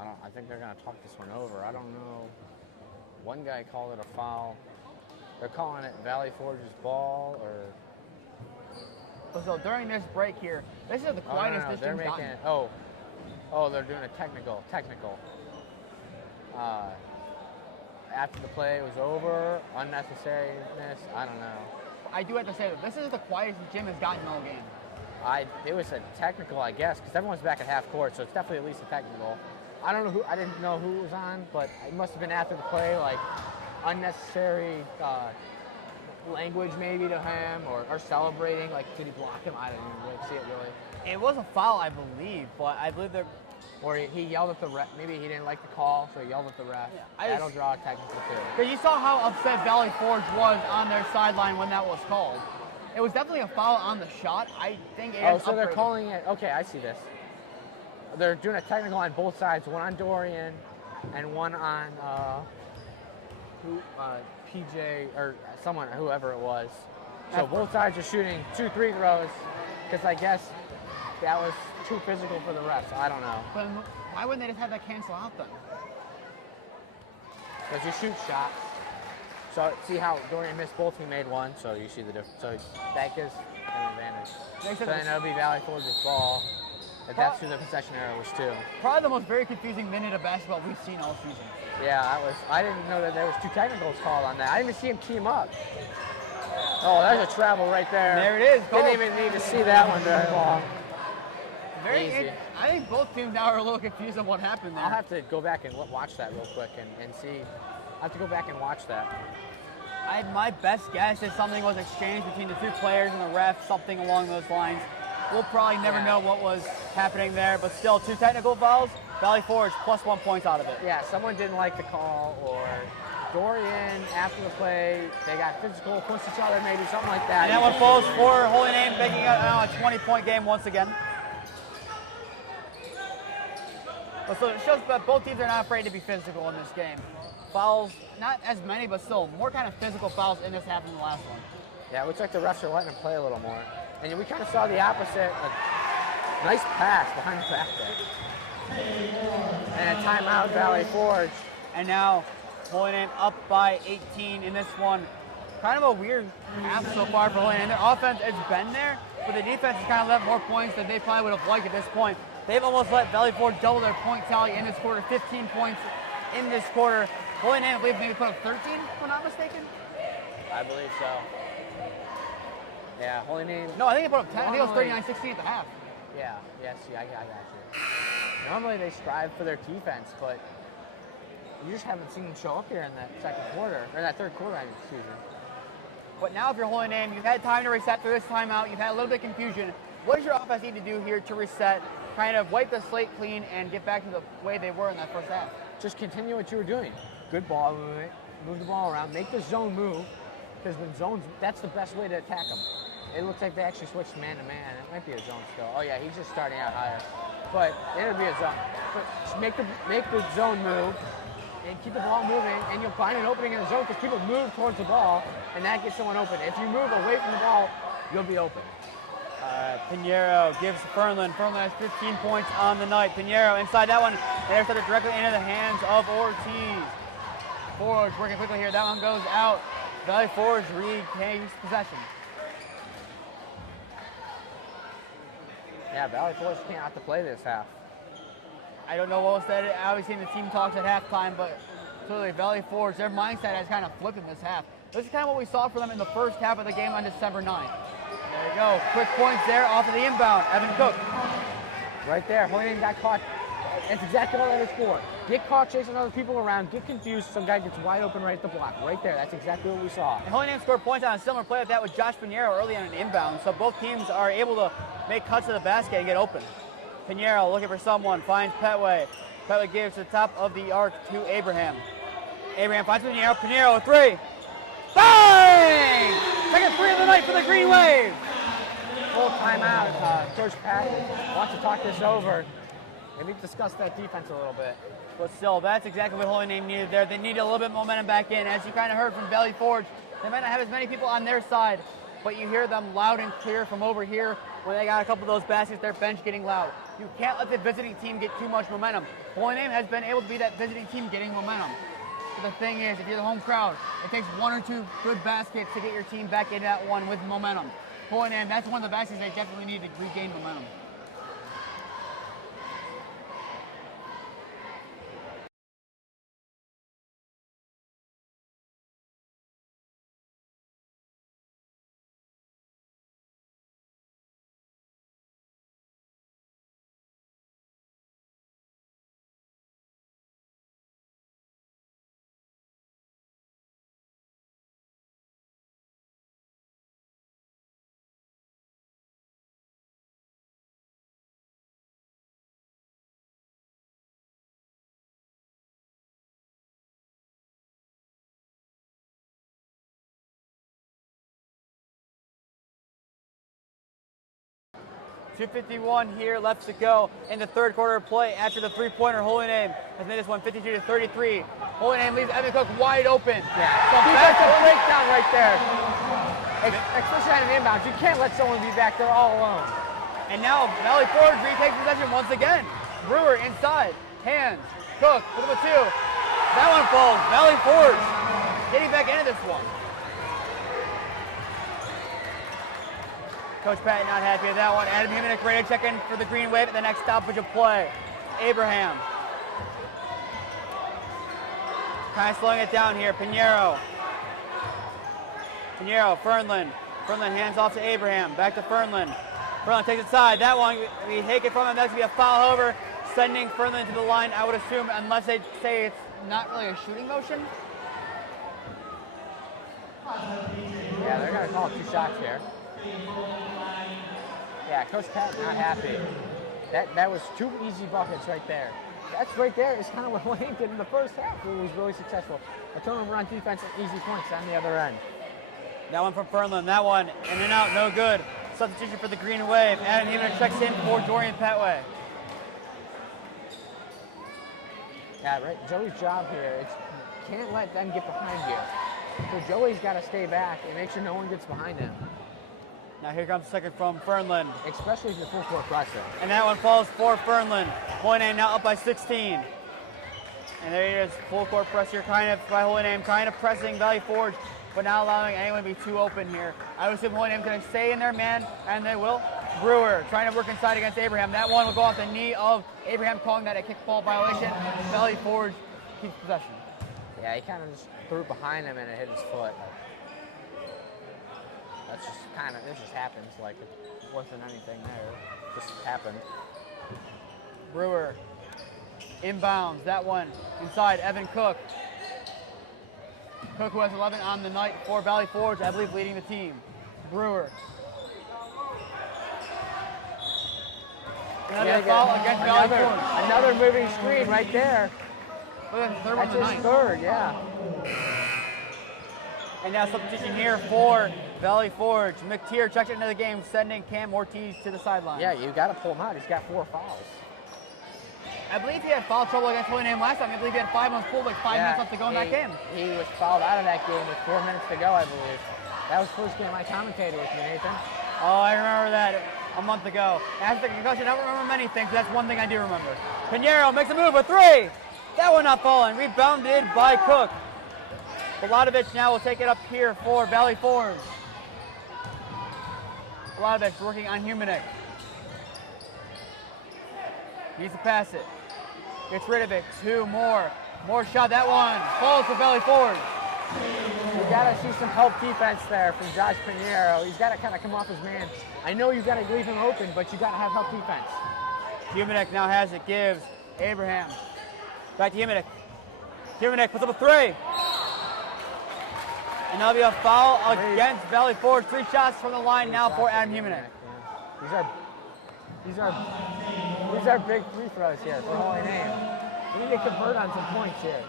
I think they're going to talk this one over. I don't know. One guy called it a foul. They're calling it Valley Forge's ball, or... So during this break here, this is the quietest this team's gotten. Oh, they're doing a technical. After the play was over, unnecessariness, I don't know. I do have to say that this is the quietest the gym has gotten all game. It was a technical, I guess, because everyone's back at half court, so it's definitely at least a technical. I didn't know who was on, but it must have been after the play, like unnecessary language maybe to him, or celebrating, like did he block him? I didn't even really see it really. It was a foul, I believe, but I believe they're... Or he yelled at the ref. Maybe he didn't like the call, so he yelled at the ref. Yeah, that'll draw a technical too. Because you saw how upset Valley Forge was on their sideline when that was called. It was definitely a foul on the shot. I think it is so they're calling it... Okay, I see this. They're doing a technical on both sides, one on Dorian and one on PJ or someone, whoever it was. So both sides are shooting 2 free throws because I guess that was too physical for the refs. I don't know. But why wouldn't they just have that cancel out then? Because you shoot shots. So see how Dorian missed both, he made one, so you see the difference. So that gives an advantage. So then it'll be Valley Forge's ball. If that's who the possession error was too. Probably the most very confusing minute of basketball we've seen all season. Yeah, I didn't know that there was 2 technicals called on that. I didn't even see him team up. Oh, there's a travel right there. There it is. Didn't even need to see that one very long. Very easy. I think both teams now are a little confused on what happened there. I'll have to go back and watch that real quick and see. I have to go back and watch that. My best guess is something was exchanged between the 2 players and the ref, something along those lines. We'll probably never know what was happening there, but still 2 technical fouls. Valley Forge +1 points out of it. Yeah, someone didn't like the call, or Dorian, after the play, they got physical, pushed each other, maybe something like that. And that one falls for Holy Name, making it a 20-point game once again. So it shows that both teams are not afraid to be physical in this game. Fouls, not as many, but still more kind of physical fouls in this half than the last one. Yeah, it looks like the refs are letting them play a little more. And we kind of saw the opposite. A nice pass behind the back there. And a timeout, Valley Forge. And now Holy Name up by 18 in this one. Kind of a weird half so far for Holy Name. Their offense, it's been there, but the defense has kind of let more points than they probably would have liked at this point. They've almost let Valley Forge double their point tally in this quarter, 15 points in this quarter. Holy Name, I believe, maybe put up 13, if I'm not mistaken. I believe so. Yeah, Holy Name. No, I think they put up 10. I think it was 39-16 at the half. Yeah, see, I got you. Normally they strive for their defense, but you just haven't seen them show up here in that second quarter, or that third quarter, excuse me. But now if you're Holy Name, you've had time to reset through this timeout, you've had a little bit of confusion. What does your offense need to do here to reset, kind of wipe the slate clean, and get back to the way they were in that first half? Just continue what you were doing. Good ball movement, move the ball around, make the zone move, because when zones, that's the best way to attack them. It looks like they actually switched man-to-man. It might be a zone still. Oh yeah, he's just starting out higher. But it'll be a zone. But just make the zone move and keep the ball moving, and you'll find an opening in the zone because people move towards the ball, and that gets someone open. If you move away from the ball, you'll be open. Pinheiro gives Fernlin. Fernlin has 15 points on the night. Pinheiro inside that one. They're set it directly into the hands of Ortiz. Forge working quickly here. That one goes out. Valley Forge retains possession. Yeah, Valley Forge can't have to play this half. I don't know what was said. Obviously, in the team talks at halftime, but clearly Valley Forge, their mindset has kind of flipped in this half. This is kind of what we saw for them in the first half of the game on December 9th. There you go. Quick points there off of the inbound. Evan Cook. Right there. Holy Name got caught. That's exactly what that is for. Get caught chasing other people around. Get confused. Some guy gets wide open right at the block. Right there. That's exactly what we saw. And Holy Name scored points on a similar play like that with Josh Pinheiro early on an inbound. So both teams are able to make cuts to the basket and get open. Pinheiro looking for someone, finds Petway. Petway gives to the top of the arc to Abraham. Abraham finds Pinheiro. Pinheiro with 3. Bang! Second 3 of the night for the Green Wave. Full timeout. Coach Pat wants to talk this over. Maybe discuss that defense a little bit. But still, that's exactly what Holy Name needed there. They needed a little bit of momentum back in. As you kind of heard from Valley Forge, they might not have as many people on their side, but you hear them loud and clear from over here when they got a couple of those baskets, their bench getting loud. You can't let the visiting team get too much momentum. Holy Name has been able to be that visiting team getting momentum. But the thing is, if you're the home crowd, it takes 1 or 2 good baskets to get your team back into that one with momentum. Holy Name, that's one of the baskets they definitely need to regain momentum. .251 here left to go in the third quarter of play after the three-pointer. Holy Name has made this one 52-33. Holy Name leaves Evan Cook wide open. Defensive breakdown right there. Especially on an inbound. You can't let someone be back there all alone. And now Valley Forge retakes possession once again. Brewer inside. Hands. Cook with the 2. That one falls. Valley Forge getting back into this one. Coach Pat not happy with that one. Adam Humenik ready to check in for the Green Wave at the next stoppage of play. Abraham. Kind of slowing it down here. Pinheiro. Fernland. Fernland hands off to Abraham. Back to Fernland. Fernland takes it side. That one, we take it from him. That's going to be a foul. However, sending Fernland to the line, I would assume, unless they say it's not really a shooting motion. Yeah, they're going to call 2 shots here. Yeah, Coach Pat not happy. That was 2 easy buckets right there. That's right there is kind of what Wayne did in the first half. It was really successful. A turnover on defense and easy points on the other end. That one from Fernland. That one in and out, no good. Substitution for the Green Wave. Adam Humenik checks in for Dorian Petway. Yeah, right. Joey's job here, you can't let them get behind you. So Joey's got to stay back and make sure no one gets behind him. Now here comes the second from Fernland. Especially if you're full court pressure. And that one falls for Fernland. Holy Name now up by 16. And there it is, full court pressure kind of by Holy Name, kind of pressing Valley Forge, but not allowing anyone to be too open here. I would assume Holy Name's going to stay in their man, and they will. Brewer trying to work inside against Abraham. That one will go off the knee of Abraham, calling that a kickball violation. Valley Forge keeps possession. Yeah, he kind of just threw it behind him and it hit his foot. That's just kind of, it just happens like it wasn't anything there. It just happened. Brewer inbounds, that one inside Evan Cook. Cook, who has 11 on the night for Valley Forge, I believe leading the team. Brewer. Another foul against Valley Forge. Another moving screen right there. That's his third, yeah. And now substitution here for Valley Forge. McTeer checks into the game, sending Cam Ortiz to the sideline. Yeah, you got to pull him out. He's got 4 fouls. I believe he had foul trouble against Holy Name last time. I believe he had 5 on pulled, like 5 minutes left to go in that game. He was fouled out of that game with 4 minutes to go, I believe. That was the first game I commentated with you, Nathan. Oh, I remember that a month ago. After the concussion, I don't remember many things. That's one thing I do remember. Pinheiro makes a move with 3. That one not falling. Rebounded by Cook. Bolatovich now will take it up here for Valley Forge. Bolatovich working on Humenik. Needs to pass it. Gets rid of it. 2 more. More shot. That one falls to Valley Forge. You got to see some help defense there from Josh Pinheiro. He's got to kind of come off his man. I know you got to leave him open, but you got to have help defense. Humenik now has it. Gives Abraham. Back to Humenik. Humenik puts up a 3. And that'll be a foul against Valley Forge. 3 shots from the line now for Adam Humenik. These are These are big free throws here for Holy Name. We need to convert on some points here.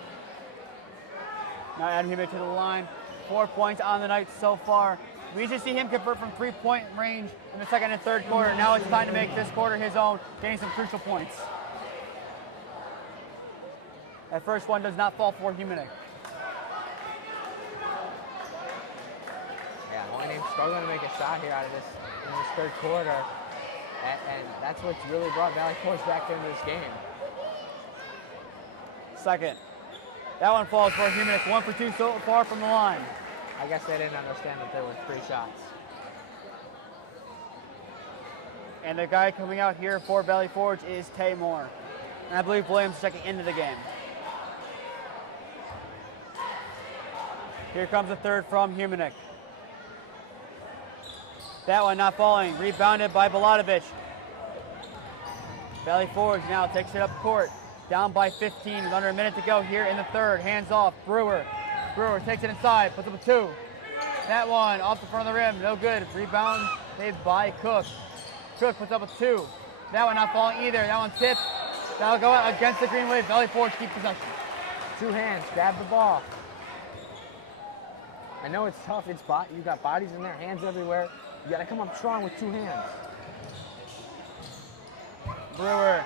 Now Adam Humenik to the line. 4 points on the night so far. We usually see him convert from 3-point range in the second and third quarter. Now it's time to make this quarter his own, getting some crucial points. That first one does not fall for Humenik. Yeah, Holy Name's struggling to make a shot here out of this in this third quarter. And that's what's really brought Valley Forge back into this game. Second. That one falls for Humenik. 1 for 2 so far from the line. I guess they didn't understand that there were 3 shots. And the guy coming out here for Valley Forge is Tay Moore. And I believe Williams checking into the game. Here comes the third from Humenik. That one not falling. Rebounded by Baladovic. Valley Forge now takes it up court. Down by 15 with under a minute to go here in the third. Hands off. Brewer. Brewer takes it inside. Puts up a 2. That one off the front of the rim. No good. Rebound made by Cook. Cook puts up a 2. That one not falling either. That one tipped. That'll go out against the green wave. Valley Forge keep possession. 2 hands. Grab the ball. I know it's tough. You got bodies in there, hands everywhere. You got to come up strong with 2 hands. Brewer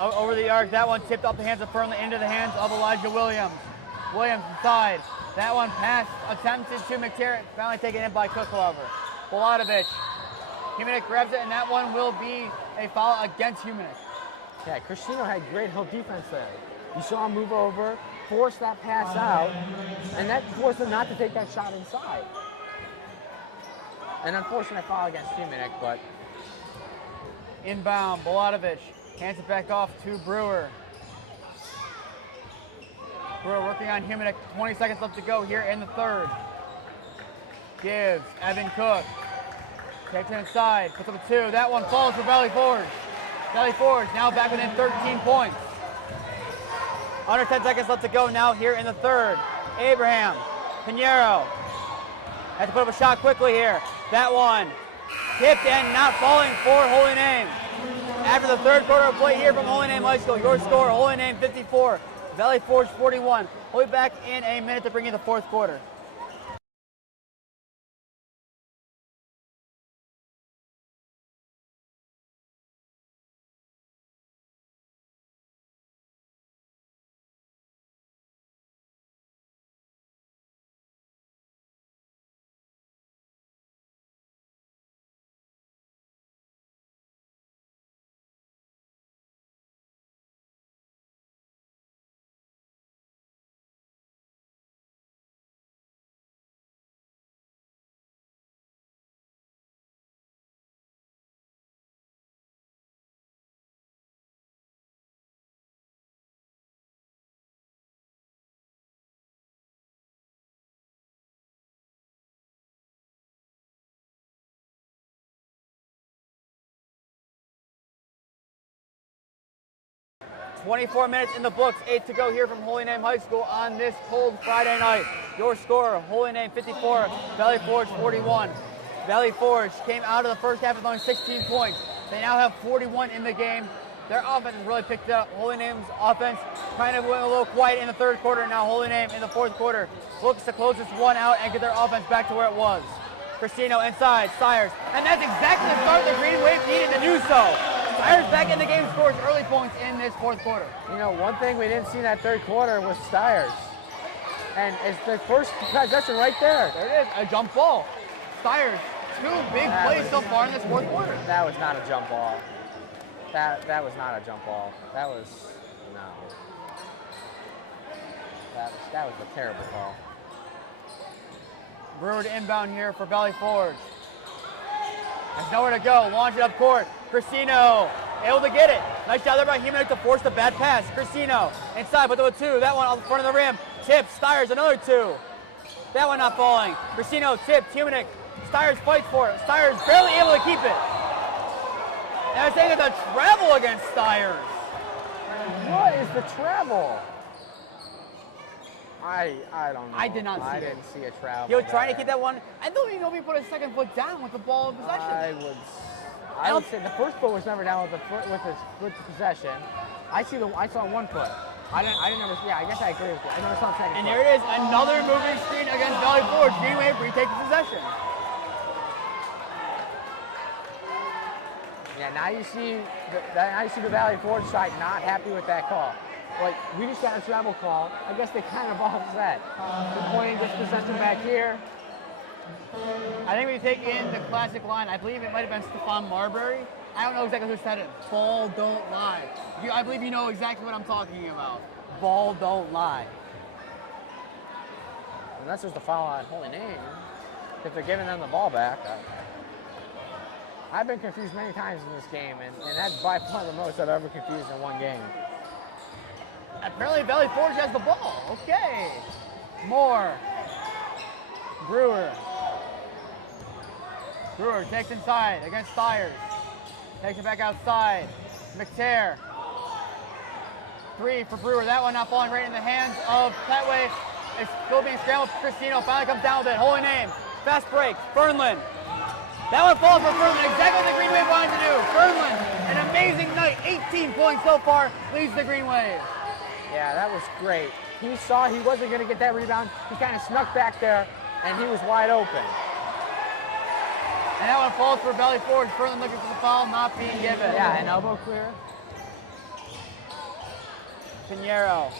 over the arc. That one tipped off the hands of firmly into the hands of Elijah Williams. Williams inside. That one pass attempted to McTerritt. Finally taken in by Cook, however. Baladovic. Humenik grabs it, and that one will be a foul against Humenik. Yeah, Cristino had great help defense there. You saw him move over, force that pass out, and that forced him not to take that shot inside. An unfortunate foul against Humenik, but inbound, Baladovic hands it back off to Brewer. Brewer working on Humenik. 20 seconds left to go here in the third. Gives Evan Cook. Takes it inside, puts up a 2. That one falls for Valley Forge. Valley Forge now back within 13 points. Under 10 seconds left to go now here in the third. Abraham, Pinheiro. Has to put up a shot quickly here. That one tipped and not falling for Holy Name. After the third quarter of play here from Holy Name High School, your score, Holy Name 54, Valley Forge 41. We'll be back in a minute to bring you the fourth quarter. .24 minutes in the books, 8 to go here from Holy Name High School on this cold Friday night. Your score, Holy Name 54, Valley Forge 41. Valley Forge came out of the first half with only 16 points. They now have 41 in the game. Their offense has really picked it up. Holy Name's offense kind of went a little quiet in the third quarter. Now Holy Name in the fourth quarter looks to close this one out and get their offense back to where it was. Cristino inside, Styers, and that's exactly the start the Green Wave needed to do so. Styers back in the game, scores early points in this fourth quarter. You know, one thing we didn't see in that third quarter was Styers. And it's the first possession right there. There it is, a jump ball. Styers, 2 big plays so far in this fourth quarter. That was not a jump ball. That was not a jump ball. That was, no. That was a terrible call. Brewer to inbound here for Valley Forge. There's nowhere to go. Launch it up court. Cristino able to get it. Nice job there by Humenik to force the bad pass. Cristino inside, but there was 2. That one on the front of the rim. Tip. Styers another 2. That one not falling. Cristino tipped. Humenik. Styers fights for it. Styers barely able to keep it. And I'm saying it's a travel against Styers. What is the travel? I don't know. I did not see it. I didn't see a travel. He was trying to keep that one. I don't even know if he put his second foot down with the ball in possession. I would say the first foot was never down with the possession. I saw one foot. I didn't ever. Yeah, I guess I agree with you. I never saw second. And foot. there it is, another moving screen against Valley Forge. Green Wave retakes possession. Yeah, now you see the Valley Forge side not happy with that call. Like, we just got a travel call. I guess they kind of offset. The point gets possession back here. I think we take in the classic line. I believe it might have been Stephon Marbury. I don't know exactly who said it. Ball don't lie. I believe you know exactly what I'm talking about. Ball don't lie. Unless there's the foul on Holy Name. If they're giving them the ball back. I've been confused many times in this game, and that's by far the most I've ever confused in one game. Apparently Valley Forge has the ball. Okay. Moore. Brewer takes inside against Styers. Takes it back outside. McTear. 3 for Brewer. That one not falling right in the hands of Petway. It's still being scrambled. Cristino finally comes down with it. Holy Name. Fast break. Fernlin. That one falls for Fernlin. Exactly what the Green Wave wanted to do. Fernlin, an amazing night. 18 points so far. Leads the Green Wave. Yeah, that was great. He saw he wasn't going to get that rebound. He kind of snuck back there, and he was wide open. And that one falls for Valley Forge. Fernlin looking for the foul, not being given. Yeah, an elbow clear. Pinheiro.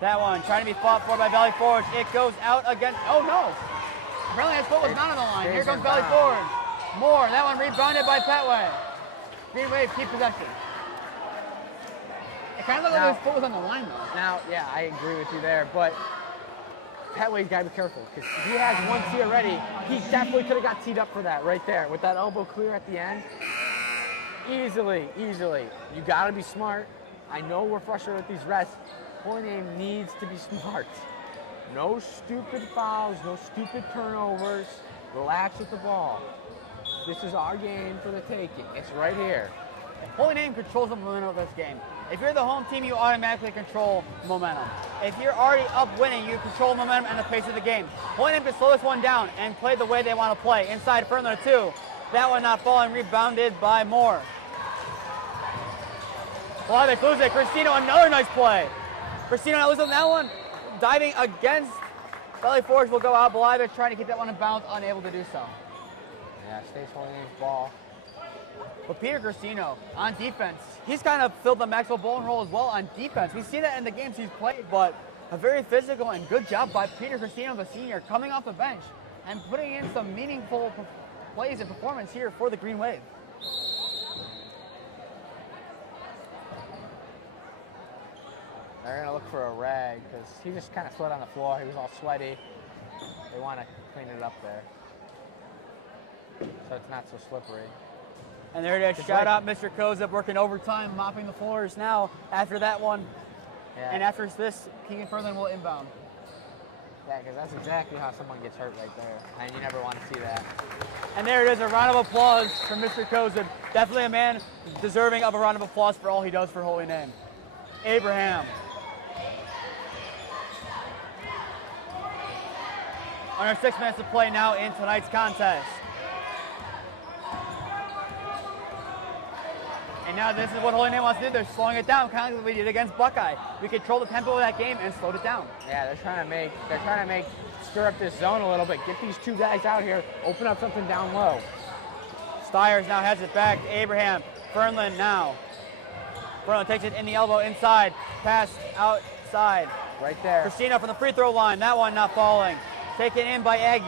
That one trying to be fought for by Valley Forge. It goes out against. Oh no! Apparently his foot was not on the line. Here comes Valley Forge. Moore. That one rebounded by Petway. Green Wave keep possession. It kind of looked like his foot was on the line though. Now, yeah, I agree with you there, but Petway's got to be careful because if he has one tee already, he definitely could have got teed up for that right there with that elbow clear at the end. Easily. You got to be smart. I know we're frustrated with these refs. Holy Name needs to be smart. No stupid fouls, no stupid turnovers. Relax with the ball. This is our game for the taking. It's right here. Holy Name controls the momentum of this game. If you're the home team, you automatically control momentum. If you're already up winning, you control momentum and the pace of the game. Holy Name can slow this one down and play the way they want to play. Inside Fernlin 2. That one not falling, rebounded by Moore. Bolivic loses it. Cristino, another nice play. Cristino not losing that one. Diving against Valley Forge will go out. Bolivic trying to keep that one in bounds, unable to do so. Yeah, stays Holy Name's ball. But Peter Cristino, on defense, he's kind of filled the Maxwell Bollin role as well on defense. We see that in the games he's played, but a very physical and good job by Peter Cristino, the senior, coming off the bench and putting in some meaningful plays and performance here for the Green Wave. They're going to look for a rag because he just kind of slid on the floor. He was all sweaty. They want to clean it up there so it's not so slippery. And there it is. Shout out Mr. Kozub working overtime, mopping the floors now after that one. Yeah. And after this, King and Fernlin will inbound. Yeah, because that's exactly how someone gets hurt right there. And you never want to see that. And there it is, a round of applause from Mr. Kozub. Definitely a man deserving of a round of applause for all he does for Holy Name. Abraham. Under 6 minutes to play now in tonight's contest. And now this is what Holy Name wants to do. They're slowing it down, kind of like we did against Buckeye. We control the tempo of that game and slowed it down. Yeah, they're trying to stir up this zone a little bit. Get these two guys out here, open up something down low. Styers now has it back. Abraham, Fernlin now. Fernlin takes it in the elbow inside, pass outside. Right there. Cristino from the free throw line. That one not falling. Taken in by Aggie.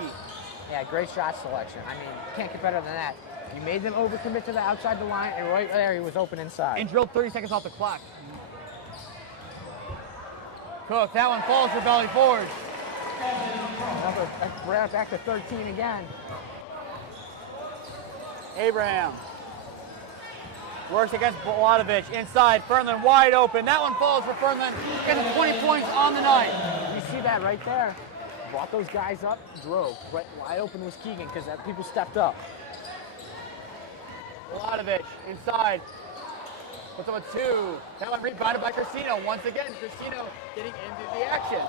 Yeah, great shot selection. I mean, can't get better than that. You made them overcommit to the outside the line, and right there he was open inside. And drilled 30 seconds off the clock. Cook, that one falls for Valley Forge. Right back to 13 again. Abraham. Works against Bolatovich. Inside, Fernlin wide open. That one falls for Fernlin. Getting 20 points on the night. You see that right there? Brought those guys up, drove. Right, wide open was Keegan because people stepped up. Bolatovich inside. Puts up a 2. That one rebounded by Cristino. Once again, Cristino getting into the action.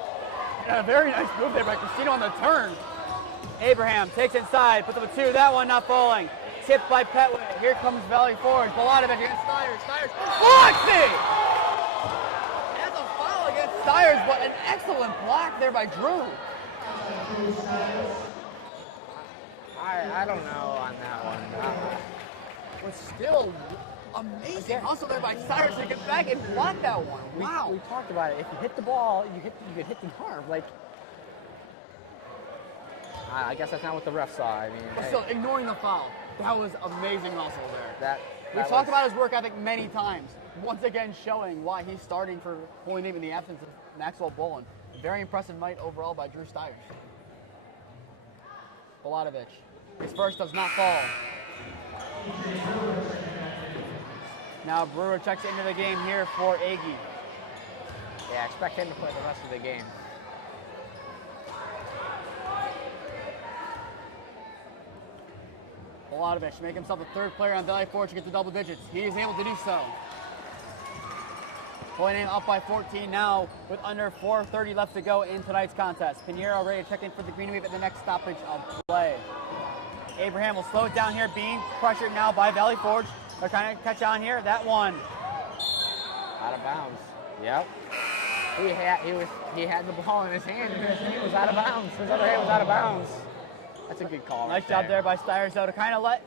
And a very nice move there by Cristino on the turn. Abraham takes inside, puts up a 2. That one not falling. tipped by Petway. Here comes Valley Forge. Bolanovich against Styers. Styers blocks it! That's a foul against Styers, but an excellent block there by Drew. I don't know on that one. But still, amazing hustle there by Styers to get back and block that one. Wow. We talked about it. If you hit the ball, you could hit the arm. Like, I guess that's not what the ref saw. I mean, But still, ignoring the foul, that was amazing hustle there. We've talked about his work ethic many times. Once again, showing why he's starting for Holy Name in the absence of Maxwell Bollin. A very impressive night overall by Drew Styers. Bolanovich. His first does not fall. Now Brewer checks into the game here for Agee. Yeah, expect him to play the rest of the game. Bolanovich make himself the third player on Valley Forge to get to double digits. He is able to do so. Holy Name up by 14 now with under 4:30 left to go in tonight's contest. Pinheiro ready to check in for the green wave at the next stoppage of play. Abraham will slow it down here, being pressured now by Valley Forge. They're trying to catch on here. That one. Out of bounds. Yep. He had the ball in his hand, and his hand was out of bounds. His other hand was out of bounds. That's a good call. Nice job there by Styers, though, to kind of let,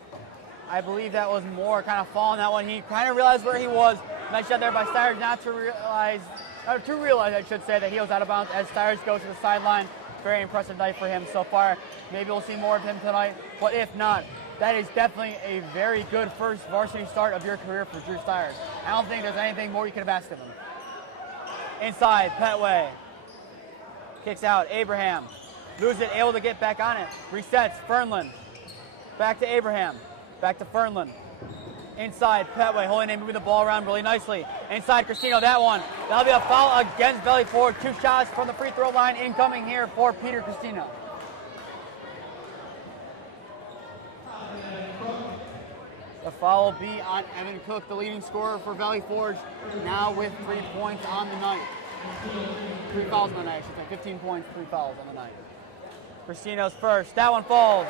I believe that was more kind of fall on that one. He kind of realized where he was. Nice job there by Styers not to realize, I should say, that he was out of bounds as Styers goes to the sideline. Very impressive night for him so far. Maybe we'll see more of him tonight, but if not, that is definitely a very good first varsity start of your career for Drew Styers. I don't think there's anything more you could have asked of him. Inside, Petway. Kicks out, Abraham. Loses it, able to get back on it. Resets, Fernland. Back to Abraham. Back to Fernland. Inside, Petway. Holy Name moving the ball around really nicely. Inside, Cristino, that one. That'll be a foul against Valley Forge. 2 shots from the free throw line incoming here for Peter Cristino. The foul will be on Evan Cook, the leading scorer for Valley Forge, now with 3 points on the night. 3 fouls on the night, I should say. 15 points, 3 fouls on the night. Cristino's first. That one falls.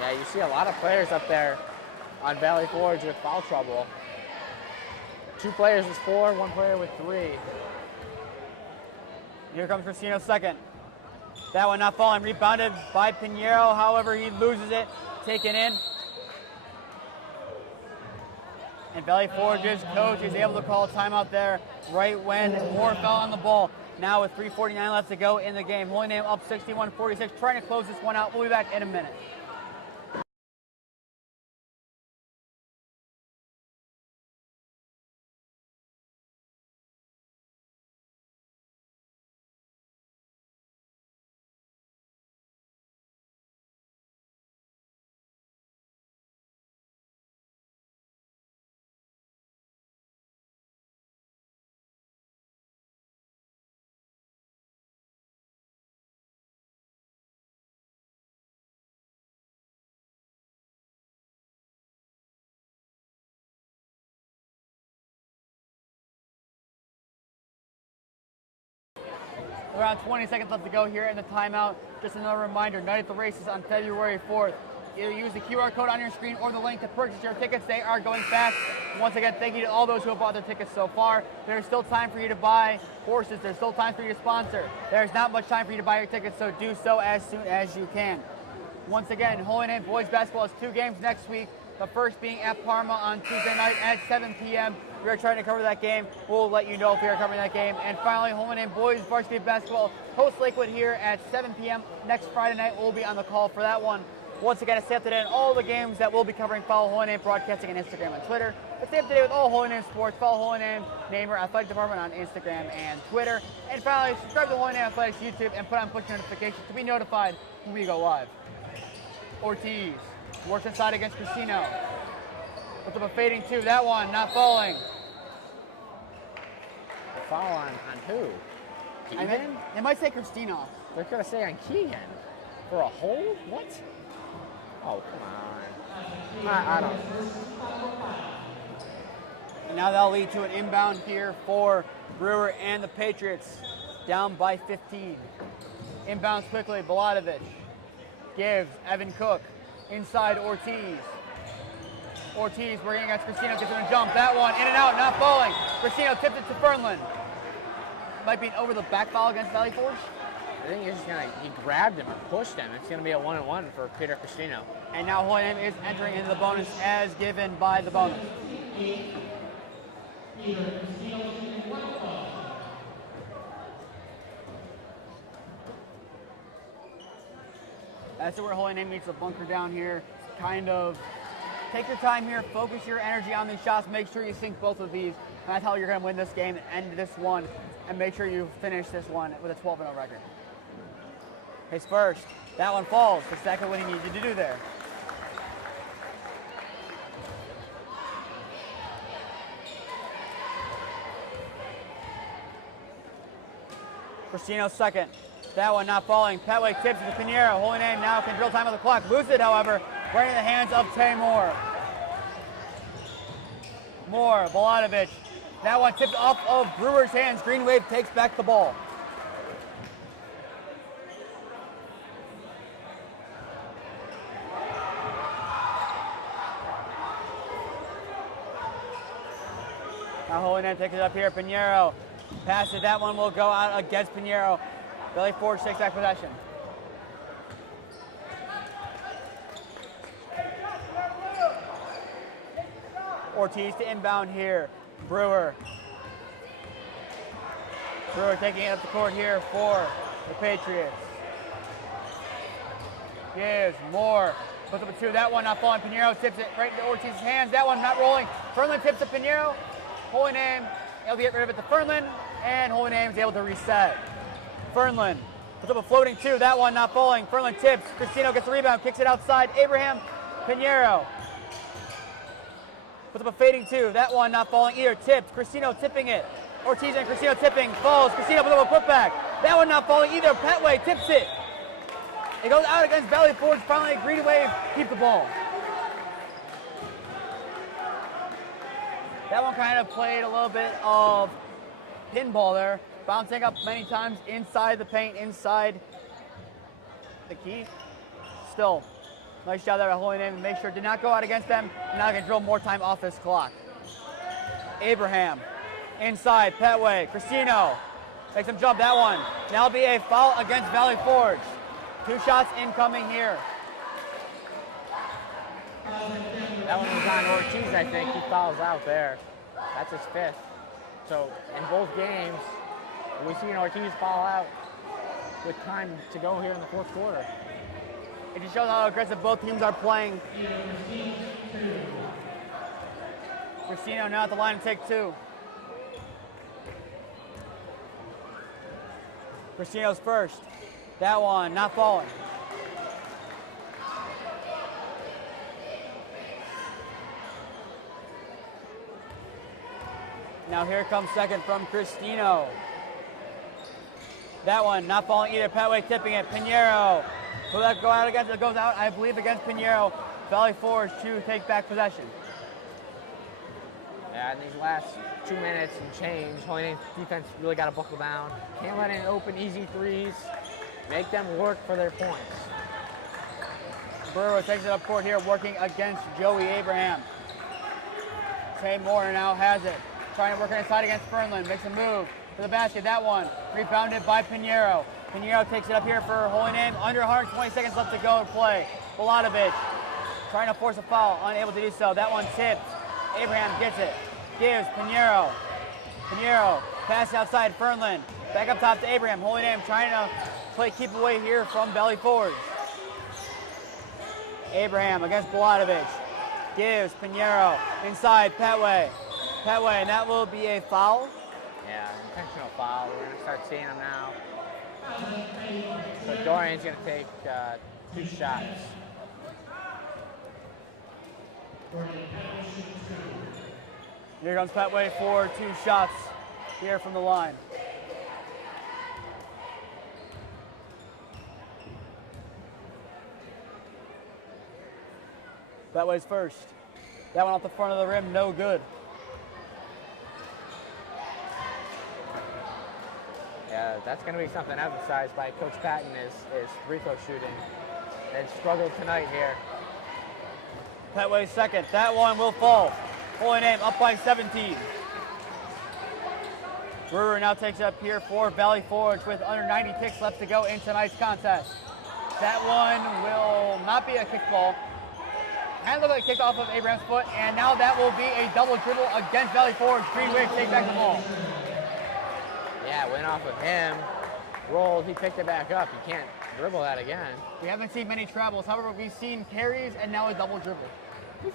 Yeah, you see a lot of players up there on Valley Forge with foul trouble. 2 players with 4, 1 player with 3. Here comes Cristino's second. That one not falling. Rebounded by Pinheiro. However, he loses it. Taken in. And Valley Forge's coach is able to call a timeout there right when Moore fell on the ball. Now with 3:49 left to go in the game. Holy Name up 61-46, trying to close this one out. We'll be back in a minute. Around 20 seconds left to go here in the timeout. Just another reminder, Night at the Races on February 4th. Either use the QR code on your screen or the link to purchase your tickets. They are going fast. Once again, thank you to all those who have bought their tickets so far. There's still time for you to buy horses. There's still time for you to sponsor. There's not much time for you to buy your tickets, so do so as soon as you can. Once again, Holy Name boys basketball has 2 games next week. The first being at Parma on Tuesday night at 7 p.m. We are trying to cover that game. We'll let you know if we are covering that game. And finally, Holy Name boys varsity basketball hosts Lakewood here at 7 p.m. next Friday night. We'll be on the call for that one. Once again, to stay up to date on all the games that we'll be covering, follow Holy Name Broadcasting on Instagram and Twitter. To stay up to date with all Holy Name sports, follow Holy Name Namer Athletic Department on Instagram and Twitter. And finally, subscribe to Holy Name Athletics YouTube and put on push notifications to be notified when we go live. Ortiz works inside against Cristino. With a fading 2, that one not falling. A foul on who? Keegan? They might say Cristino. They're going to say on Keegan. For a hold? What? Oh, come on. I don't know. And now that'll lead to an inbound here for Brewer and the Patriots. Down by 15. Inbounds quickly, Bolanovich gives Evan Cook. inside Ortiz. Ortiz working against Cristino, gets him a jump. That one, in and out, not falling. Cristino tipped it to Fernlund. Might be an over the back foul against Valley Forge. I think he grabbed him or pushed him. It's gonna be a 1-1 for Peter Cristino. And now Holy Name is entering into the bonus as given by the bonus. That's where Holy Name meets the bunker down here. Kind of take your time here, focus your energy on these shots, make sure you sink both of these, and that's how you're going to win this game, end this one, and make sure you finish this one with a 12-0 record. His first, that one falls. That's exactly what he needed to do there. Cristino's second. That one not falling. Petway tips it to Pinheiro. Holy Name now can drill time on the clock. Lose it, however, right in the hands of Taymor. Moore, Bolatovich. That one tipped off of Brewer's hands. Green Wave takes back the ball. Now Holy Name takes it up here. Pinheiro passes it. That one will go out against Pinheiro. Valley Forge takes back possession. Ortiz to inbound here. Brewer taking it up the court here for the Patriots. Gives Moore. Puts up a two. That one not falling. Pinheiro tips it right into Ortiz's hands. That one not rolling. Fernlund tips to Pinheiro. Holy Name able to get rid of it to Fernlund. And Holy Name is able to reset. Fernlund puts up a floating two. That one not falling. Fernlund tips. Cristino gets the rebound. Kicks it outside. Abraham. Pinheiro puts up a fading two. That one not falling either. Tipped. Cristino tipping it. Ortiz and Cristino tipping. Falls. Cristino puts up a putback. That one not falling either. Petway tips it. It goes out against Valley Forge. Finally, Green Wave keep the ball. That one kind of played a little bit of pinball there. Bouncing up many times inside the paint, inside the key. Still, nice job there at Holy Name. Make sure it did not go out against them. Now they can drill more time off this clock. Abraham, inside, Petway, Cristino. Makes him jump that one. Now be a foul against Valley Forge. 2 shots incoming here. That one was on Ortiz, I think. He fouls out there. That's his 5th. So in both games, we've seen Ortiz foul out with time to go here in the 4th quarter. It just shows how aggressive both teams are playing. Cristino now at the line to take 2. Cristino's first. That one not falling. Now here comes second from Cristino. That one not falling either. Petway tipping it. Pinheiro. Will that go out against? It goes out, I believe, against Pinheiro. Valley Forge to take back possession. Yeah, in these last 2 minutes and change, Holy Name's defense really got to buckle down. Can't let in open, easy threes. Make them work for their points. Brewer takes it up court here, working against Joey Abraham. Taymor now has it. Trying to work on his side against Fernlund. Makes a move to the basket. That one rebounded by Pinheiro. Pinheiro takes it up here for Holy Name. Under 120 seconds left to go to play. Bolatovich trying to force a foul. Unable to do so. That one tipped. Abraham gets it. Gives Pinheiro. Pinheiro pass outside Fernlund. Back up top to Abraham. Holy Name trying to play keep away here from Valley Forge. Abraham against Bolatovich. Gives Pinheiro inside Petway. Petway, and that will be a foul. Yeah, intentional foul. We're going to start seeing them now. So Dorian's going to take 2 shots. Here comes Petway for 2 shots here from the line. Petway's first. That one off the front of the rim, no good. Yeah, that's going to be something emphasized by Coach Patton is free throw shooting. They've struggled tonight here. Petway's second. That one will fall. Holy Name up by 17. Brewer now takes up here for Valley Forge with under 90 ticks left to go in tonight's contest. That one will not be a kickball. Kind of looked like a kick off of Abraham's foot, and now that will be a double dribble against Valley Forge. Greenwich take back the ball. Yeah, went off of him, rolled, he picked it back up. You can't dribble that again. We haven't seen many travels. However, we've seen carries and now a double dribble. We've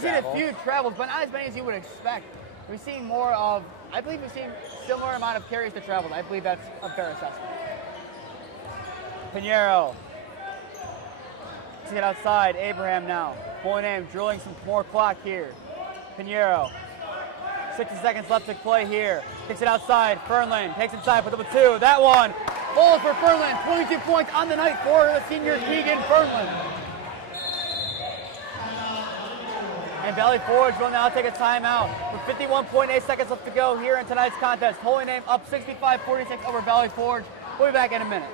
seen a few travels, but not as many as you would expect. We've seen more of, I believe we've seen similar amount of carries to travels. I believe that's a fair assessment. Pinheiro. Let's get outside. Abraham now. Holy Name drilling some more clock here. Pinheiro. 60 seconds left to play here. Kicks it outside. Fernland takes inside, puts up a 2. That one falls for Fernland. 22 points on the night for the senior Keegan Fernland. And Valley Forge will now take a timeout with 51.8 seconds left to go here in tonight's contest. Holy Name up 65-46 over Valley Forge. We'll be back in a minute.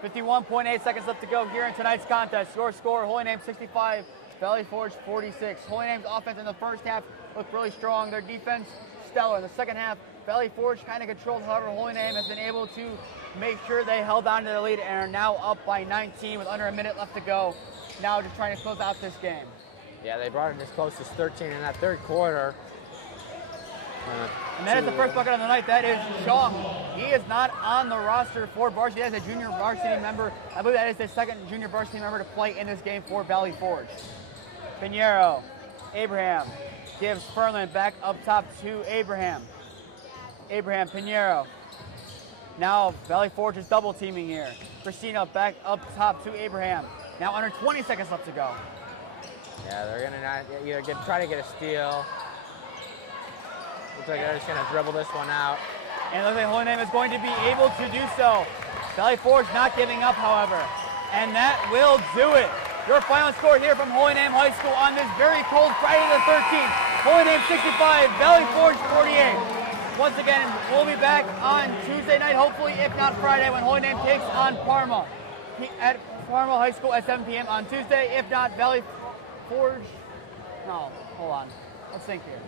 .8 seconds left to go here in tonight's contest. Your score, Holy Name 65, Valley Forge 46. Holy Name's offense in the first half looked really strong. Their defense, stellar. In the second half, Valley Forge kind of controlled. However, Holy Name has been able to make sure they held on to their lead and are now up by 19 with under a minute left to go. Now just trying to close out this game. Yeah, they brought it as close as 13 in that third quarter. And that is the first bucket of the night. That is Shaw. He is not on the roster for Varsity as a junior varsity member. I believe that is the second junior varsity member to play in this game for Valley Forge. Pinheiro. Abraham gives Fernland back up top to Abraham. Abraham, Pinheiro. Now Valley Forge is double teaming here. Cristino back up top to Abraham. Now under 20 seconds left to go. Yeah, they're going to either try to get a steal. Looks like they're just going to dribble this one out. And it looks like Holy Name is going to be able to do so. Valley Forge not giving up, however. And that will do it. Your final score here from Holy Name High School on this very cold Friday the 13th. Holy Name 65, Valley Forge 48. Once again, we'll be back on Tuesday night, hopefully, if not Friday, when Holy Name takes on Parma at Parma High School at 7 p.m. on Tuesday. If not, Valley Forge. No, hold on. Let's think here.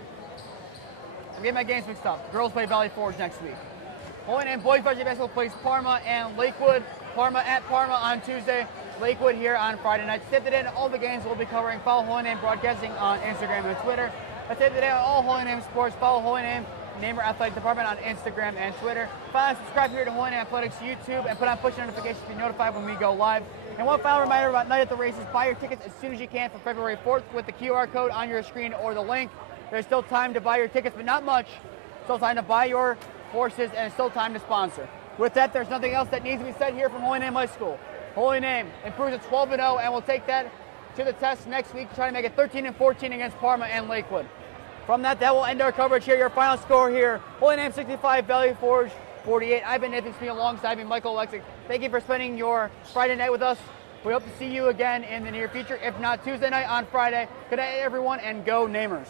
I'm getting my games mixed up. Girls play Valley Forge next week. Holy Name Boys Varsity Basketball plays Parma and Lakewood. Parma at Parma on Tuesday. Lakewood here on Friday night. That's it today. All the games we'll be covering. Follow Holy Name Broadcasting on Instagram and Twitter. That's it today on all Holy Name sports. Follow Holy Name Namer Athletic Department on Instagram and Twitter. Finally, subscribe here to Holy Name Athletics YouTube and put on push notifications to be notified when we go live. And one final reminder about Night at the Races. Buy your tickets as soon as you can for February 4th with the QR code on your screen or the link. There's still time to buy your tickets, but not much. Still time to buy your horses, and it's still time to sponsor. With that, there's nothing else that needs to be said here from Holy Name High School. Holy Name improves to 12-0, and we'll take that to the test next week, trying to make it 13-14 against Parma and Lakewood. From that will end our coverage here. Your final score here, Holy Name 65, Valley Forge 48. I've been Nathan Smee, alongside me, Michael Oleksik. Thank you for spending your Friday night with us. We hope to see you again in the near future, if not Tuesday night on Friday. Good night, everyone, and go Namers.